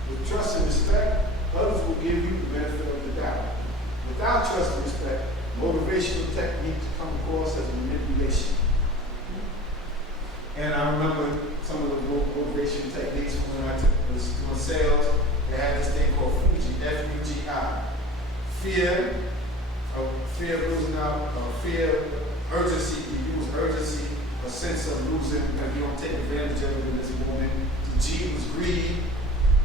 With trust and respect, others will give you the benefit of the doubt. Without trust and respect, motivational techniques come across as manipulation. And I remember some of the motivation techniques from when I was doing sales. They had this fear, urgency, you use urgency, a sense of losing, and you don't take advantage of it in this moment. The G was greed,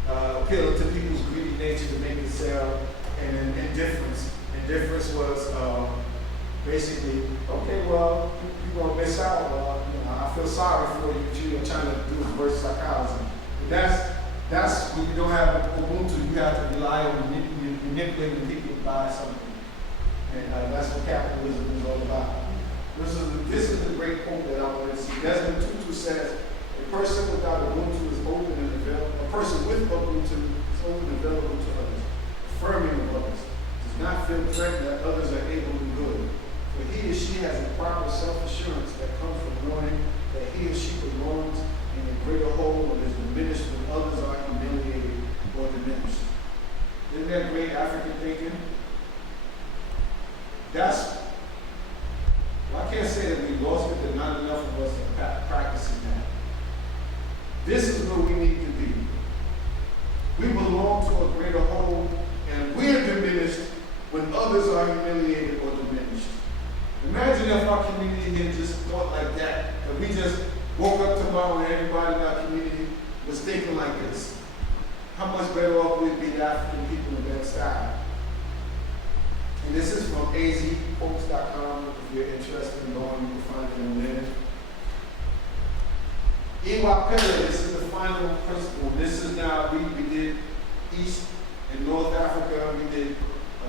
appeal to people's greedy nature to make it sell, and then indifference. Indifference was basically, okay, well, you're gonna miss out. I feel sorry for you, but you're trying to do reverse psychology. And that's when you don't have Ubuntu, you have to rely on manipulating people to buy something. And that's what capitalism is all about. This is the great quote that I want to see. Desmond Tutu says, a person without Ubuntu is open and available. A person with Ubuntu is open and available to others, affirming of others, does not feel threatened that others are able to do good. For he or she has a proper self-assurance that comes from knowing that he or she belongs in a greater whole and is diminished when others are humiliated or diminished. Isn't that great African thinking? I can't say that we lost it, that not enough of us are practicing that. This is where we need to be. We belong to a greater whole, and we're diminished when others are humiliated or diminished. Imagine if our community here just thought like that, that we just woke up tomorrow and everybody in our community was thinking like this. How much better off would be the African people in that style? And this is from azfolks.com. If you're interested in going, you can find it in a minute. Iwapele, this is the final principle. This is now, we did East and North Africa, we did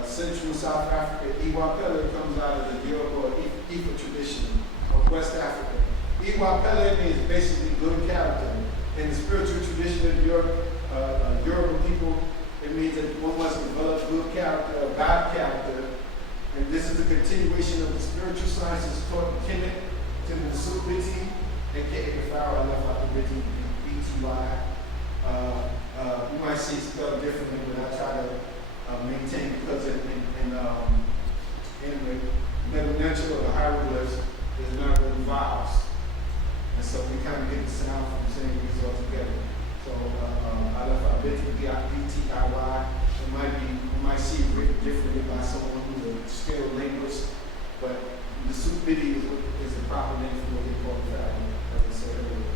Central and South Africa. Iwapele comes out of the Yoruba or Ifa tradition of West Africa. Iwapele means basically good character. In the spiritual tradition of Yoruba people, it means that one must develop good character, a God character. And this is a continuation of the spiritual sciences taught in Kemet, to the Subiti, aka the Pharaoh. I left out the Biti, BTY. You might see it spelled differently, but I try to maintain, because in the middle mention of the hieroglyphs, there's not really vowels. And so we kind of get the sound from saying these all together. So I left out BTIY. You might see it written differently by someone who's a skilled linguist, but the Subiti is the proper name for what they call the Pharaoh, as I said earlier.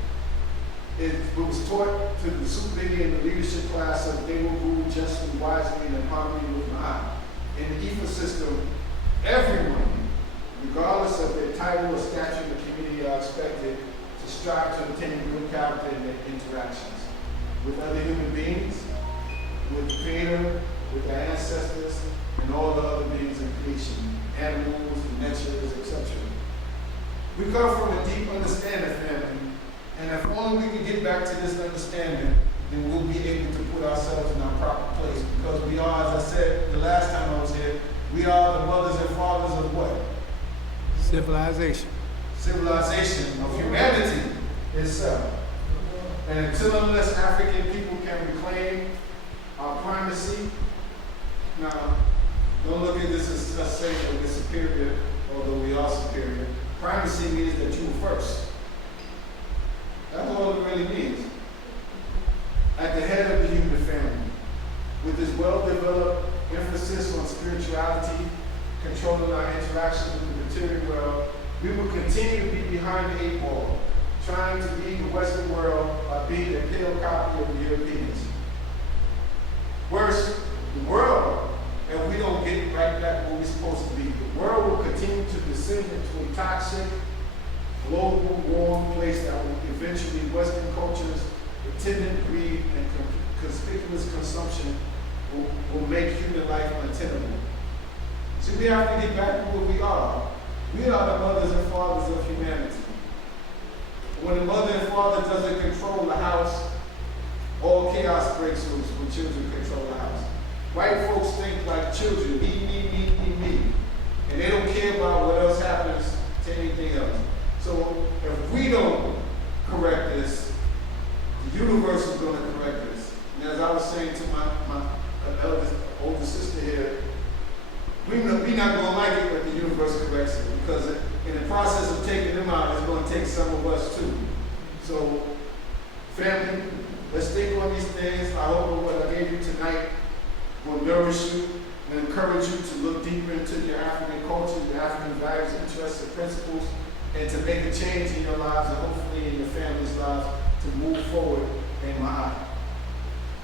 It was taught to the Subiti in the leadership class so they will rule justly, wisely, and in harmony with Ma'at. In the Ifa system, everyone, regardless of their title or stature in the community, are expected to strive to attain good character in their interactions with other human beings, with the Creator, with their ancestors, and all the other beings in creation, animals, natures, etc. We come from a deep understanding, family, and if only we can get back to this understanding, then we'll be able to put ourselves in our proper place, because we are, as I said the last time I was here, we are the mothers and fathers of what? Civilization. Civilization of humanity itself. And until unless African people can reclaim our primacy, now, don't look at this as us saying that we're superior, although we are superior. Primacy means that you were first. That's all it really means. At the head of the human family, with this well-developed emphasis on spirituality, controlling our interactions with the material world, we will continue to be behind the 8 ball, trying to lead the Western world by being a pale copy of the Europeans. Worse, the world, and we don't get right back where we're supposed to be, the world will continue to descend into a toxic, global, warm place that will eventually Western culture's attendant greed and conspicuous consumption will make human life untenable. So we have to get back to where we are. We are the mothers and fathers of humanity. When the mother and father doesn't control the house, all chaos breaks loose when children control the house. White folks think like children, me. And they don't care about what else happens to anything else. So if we don't correct this, the universe is going to correct this. And as I was saying to my older sister here, we're not going to like it, but the universe corrects it. Because in the process of taking them out, it's going to take some of us too. So, family, let's think on these things. I hope what I gave you tonight will nourish you, and encourage you to look deeper into your African culture, your African values, interests, and principles, and to make a change in your lives and hopefully in your family's lives to move forward in my eye.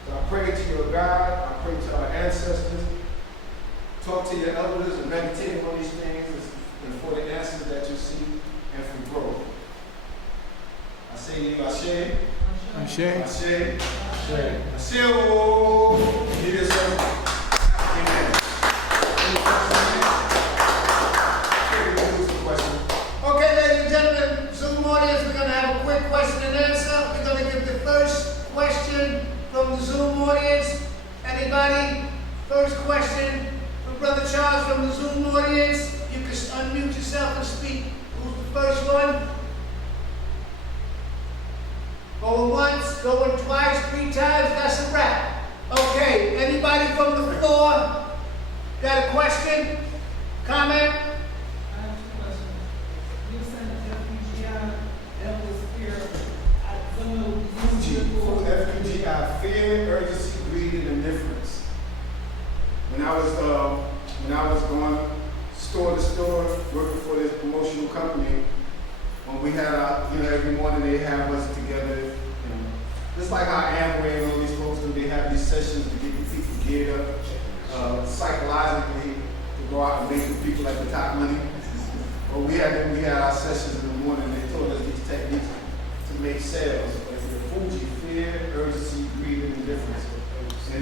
So I pray to your God, I pray to our ancestors, talk to your elders and meditate on these things and for the answers that you see and for growth. I say to you, Ashe. Ashe. Ashe. Ashe. Ashe. Oh, it is so. Amen. Any questions? Okay, ladies and gentlemen, Zoom audience, we're going to have a quick question and answer. We're going to give the first question from the Zoom audience. Anybody? First question from Brother Charles from the Zoom audience. You can unmute yourself and speak. Who's the first one? Going once, going twice, 3 times, that's a wrap. Okay, anybody from the floor got a question? Comment? I have 2 questions. You sent FPGI, that was fear. I don't know, FPGI, fear, urgency, greed, and indifference. When I was going store to store, working for this promotional company, when we had our, every morning they have us together, just like how Amway and all these folks do, they have these sessions to get the people geared up, psychologically, to go out and make the people at the top money. But we had our sessions in the morning, they taught us these techniques to make sales. Like the Fuji, fear, urgency, greed, and indifference. And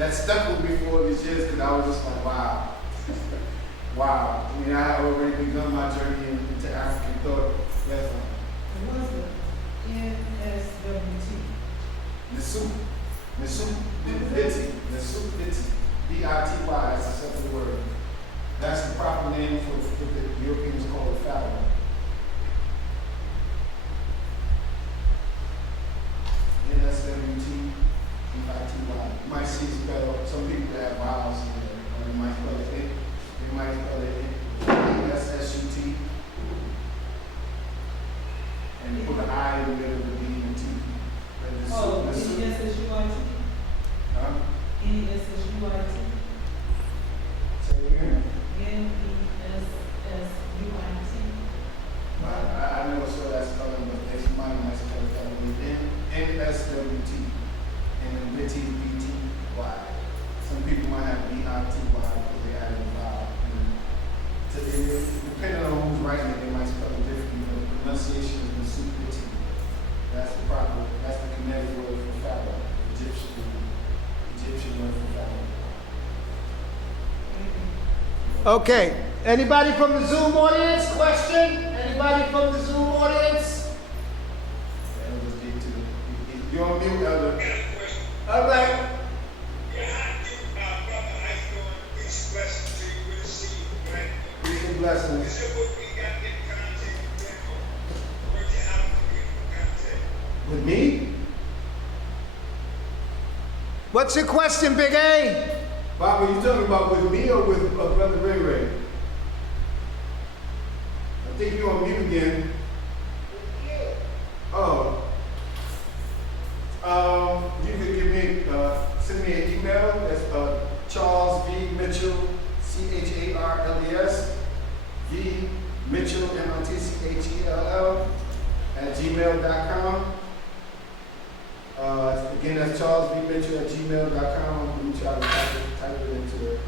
that stuck with me for all these years because I was just like, wow. Wow. I mean, I had already begun my journey into African thought. Yes, What was the NSWT? Nasup, Biti, B-I-T-Y, that's a separate word. That's the proper name for what the Europeans call a pharaoh. NSWT, B-I-T-Y. You might see it spelled, some people have vowels in there, or you might spell it in. You might spell it S-S-U-T. And you put an I in the middle of the B and T. Oh, NESSUIT? Huh? NESSUIT? Say it again. NESSUIT? I never saw that spelling, but there's somebody might spell it that way. N-S-W-T. And then Biti is B-T-Y. Some people might have B-I-T-Y because they added a vowel. Depending on who's writing it, they might spell it differently, but the pronunciation is Nasup-Biti. That's the kinetic word for pharaoh, Egyptian word for pharaoh. Okay. Anybody from the Zoom audience? Question? Anybody from the Zoom audience? Elders get to it. You're on mute, Elder. All right. Peace and blessings. With me? What's your question, Big A? Bob, are you talking about with me or with Brother Ray Ray? I think you're on mute again. Oh. You could give me, send me an email. That's Charles V. Mitchell, C-H-A-R-L-E-S, V. Mitchell, M-I-T-C-H-E-L-L, @gmail.com. Again, that's Charles V. Mitchell @gmail.com. I'm going to try to type it into it.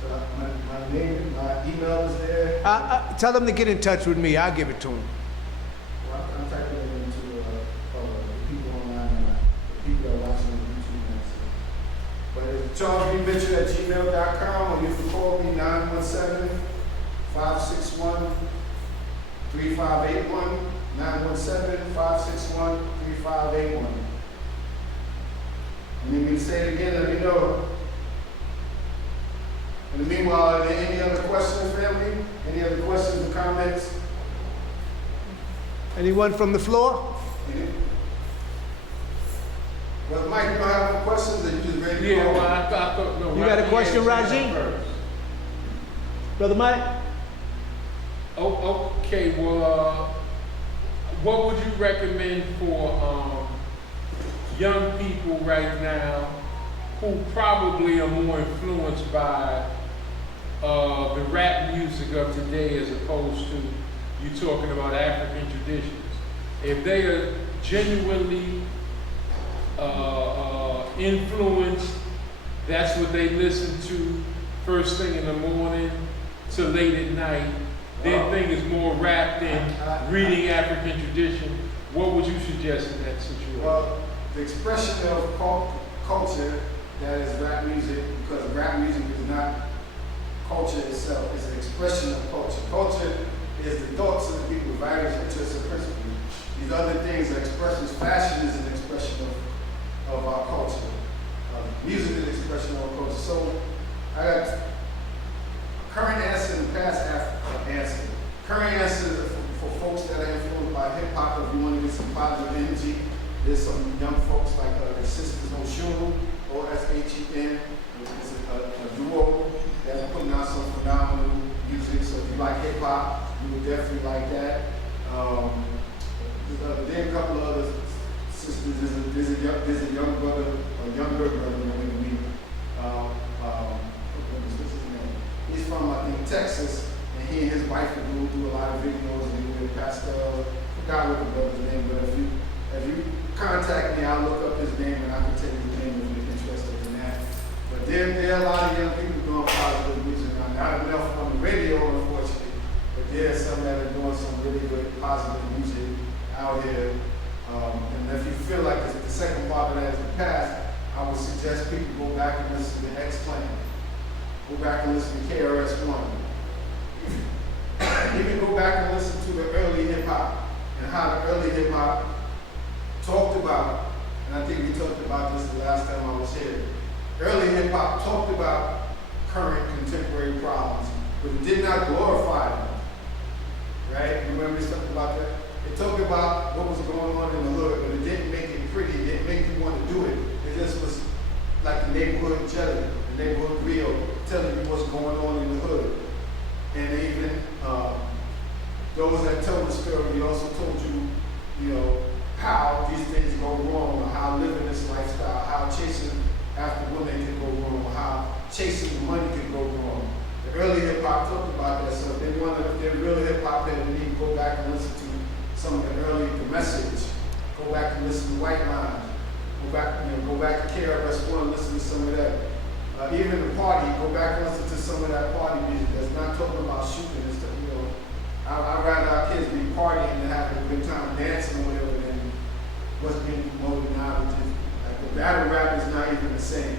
So my name, my email is there. Tell them to get in touch with me. I'll give it to them. Well, I'm typing it into the people online, the people that are watching on YouTube. But it's charlesbmitchell@gmail.com, or you can call me 917-561-3581, 917-561-3581. You need me to say it again, let me know. In the meanwhile, are there any other questions, family? Any other questions or comments? Anyone from the floor? Well, Mike, you don't have no questions, or you just ready to Yeah, go? well, I thought, no. You got a question, Raji had his hand Raji? up first. Brother Mike? Oh, okay, well, what would you recommend for, young people right now who probably are more influenced by, the rap music of today as opposed to you talking about African traditions? If they are genuinely, influenced, that's what they listen to first thing in the morning to late at night, their thing is more rap than reading African tradition, what would you suggest in that situation? Well, the expression of culture that is rap music, because rap music is not culture itself, it's an expression of culture. Culture is the thoughts of the people, values, interests, and principles. These other things are expressions. Fashion is an expression of our culture. Music is an expression of our culture. So I got current answer and past answer. Current answer is for folks that are influenced by hip hop. If you want to get some positive energy, there's some young folks like the Sisters Oshun, OSHEN. It's a duo that's putting out some phenomenal music. So if you like hip hop, you would definitely like that. There are a couple of other sisters. There's a young brother, a younger brother. What's his name? He's from I think Texas, and he and his wife do a lot of videos and they do pastels. Forgot what the brother's name, but if you contact me, I'll look up his name and I can tell you his name if you're interested in that. But there are a lot of young people doing positive music now. Not enough on the radio, unfortunately, but there are some that are doing some really good positive music out here. And if you feel like the second part of that is the past, I would suggest people go back and listen to X-Clan. Go back and listen to KRS-One. You can go back and listen to the early hip-hop and how the early hip-hop talked about, and I think we talked about this the last time I was here. Early hip-hop talked about current contemporary problems, but it did not glorify them. Right? You remember we talked about that? It talked about what was going on in the hood, but it didn't make it pretty. It didn't make you want to do it. It just was like the neighborhood jelly, the neighborhood grill, telling you what's going on in the hood. And even those that told the story also told you, how these things go wrong, or how living this lifestyle, how chasing after women can go wrong, or how chasing money can go wrong. The early hip hop talked about that, so if they're real hip hop heads, they need to go back and listen to some of the early The Message. Go back and listen to White Lines. Go back to KRS-One and listen to some of that. Even the party, go back and listen to some of that party music that's not talking about shooting and stuff. I'd rather our kids be partying and having a good time dancing or whatever than what's being promoted now. Like the battle rap is not even the same.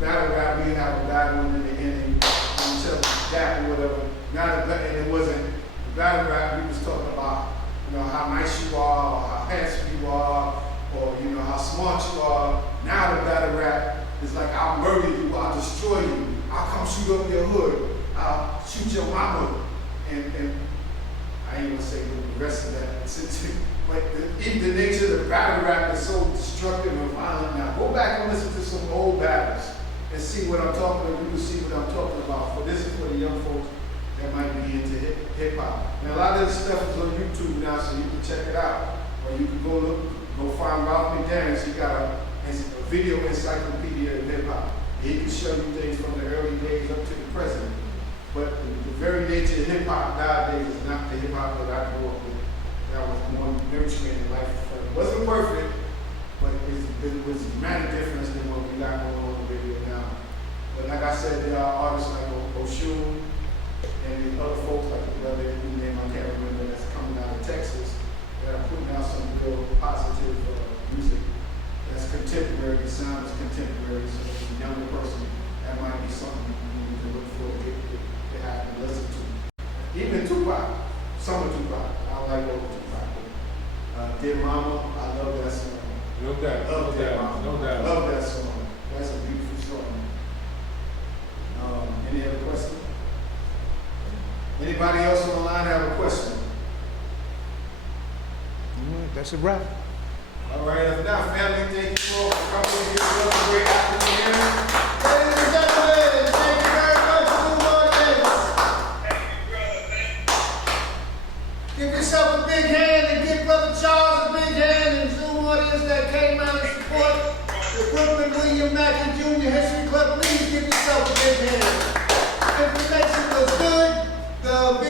The battle rap, we have a battle in the ending, each other that or whatever. And it wasn't the battle rap. We was talking about how nice you are, or how handsome you are, or how smart you are. Now the battle rap is like, I'll murder you, I'll destroy you, I'll come shoot up your hood, I'll shoot your mama, and I ain't gonna say the rest of that. But even the nature of the battle rap is so destructive and violent now. Go back and listen to some old battles and see what I'm talking about. You can see what I'm talking about. But this is for the young folks that might be into hip hop. And a lot of this stuff is on YouTube now, so you can check it out. Or you can go find Ralph McDaniels. He got a video encyclopedia of hip hop. He can show you things from the early days up to the present. But the very nature of hip hop nowadays is not the hip hop that I grew up with. That was more nurturing in life. It wasn't perfect, but it was a matter difference than what we got going on the radio now. But like I said, there are artists like Oshun and the other folks like the brother whose name I can't remember that's coming out of Texas that are putting out some real positive music that's contemporary. The sound is contemporary, so for a younger person, that might be something you need to look for to have to listen to. Even Tupac, some of Tupac, I don't like old Tupac. Dear Mama, I love that song. No doubt, Love Dear Mama. no doubt. Love that song. That's a beautiful song. Any other questions? Anybody else on the line have a question? That's a wrap. All right, if not, family, thank you all for coming. big hand and give Brother Charles a big hand and Zoom audience that came out and support the Brooklyn William Mackey Jr. History Club. Please give yourself a big hand.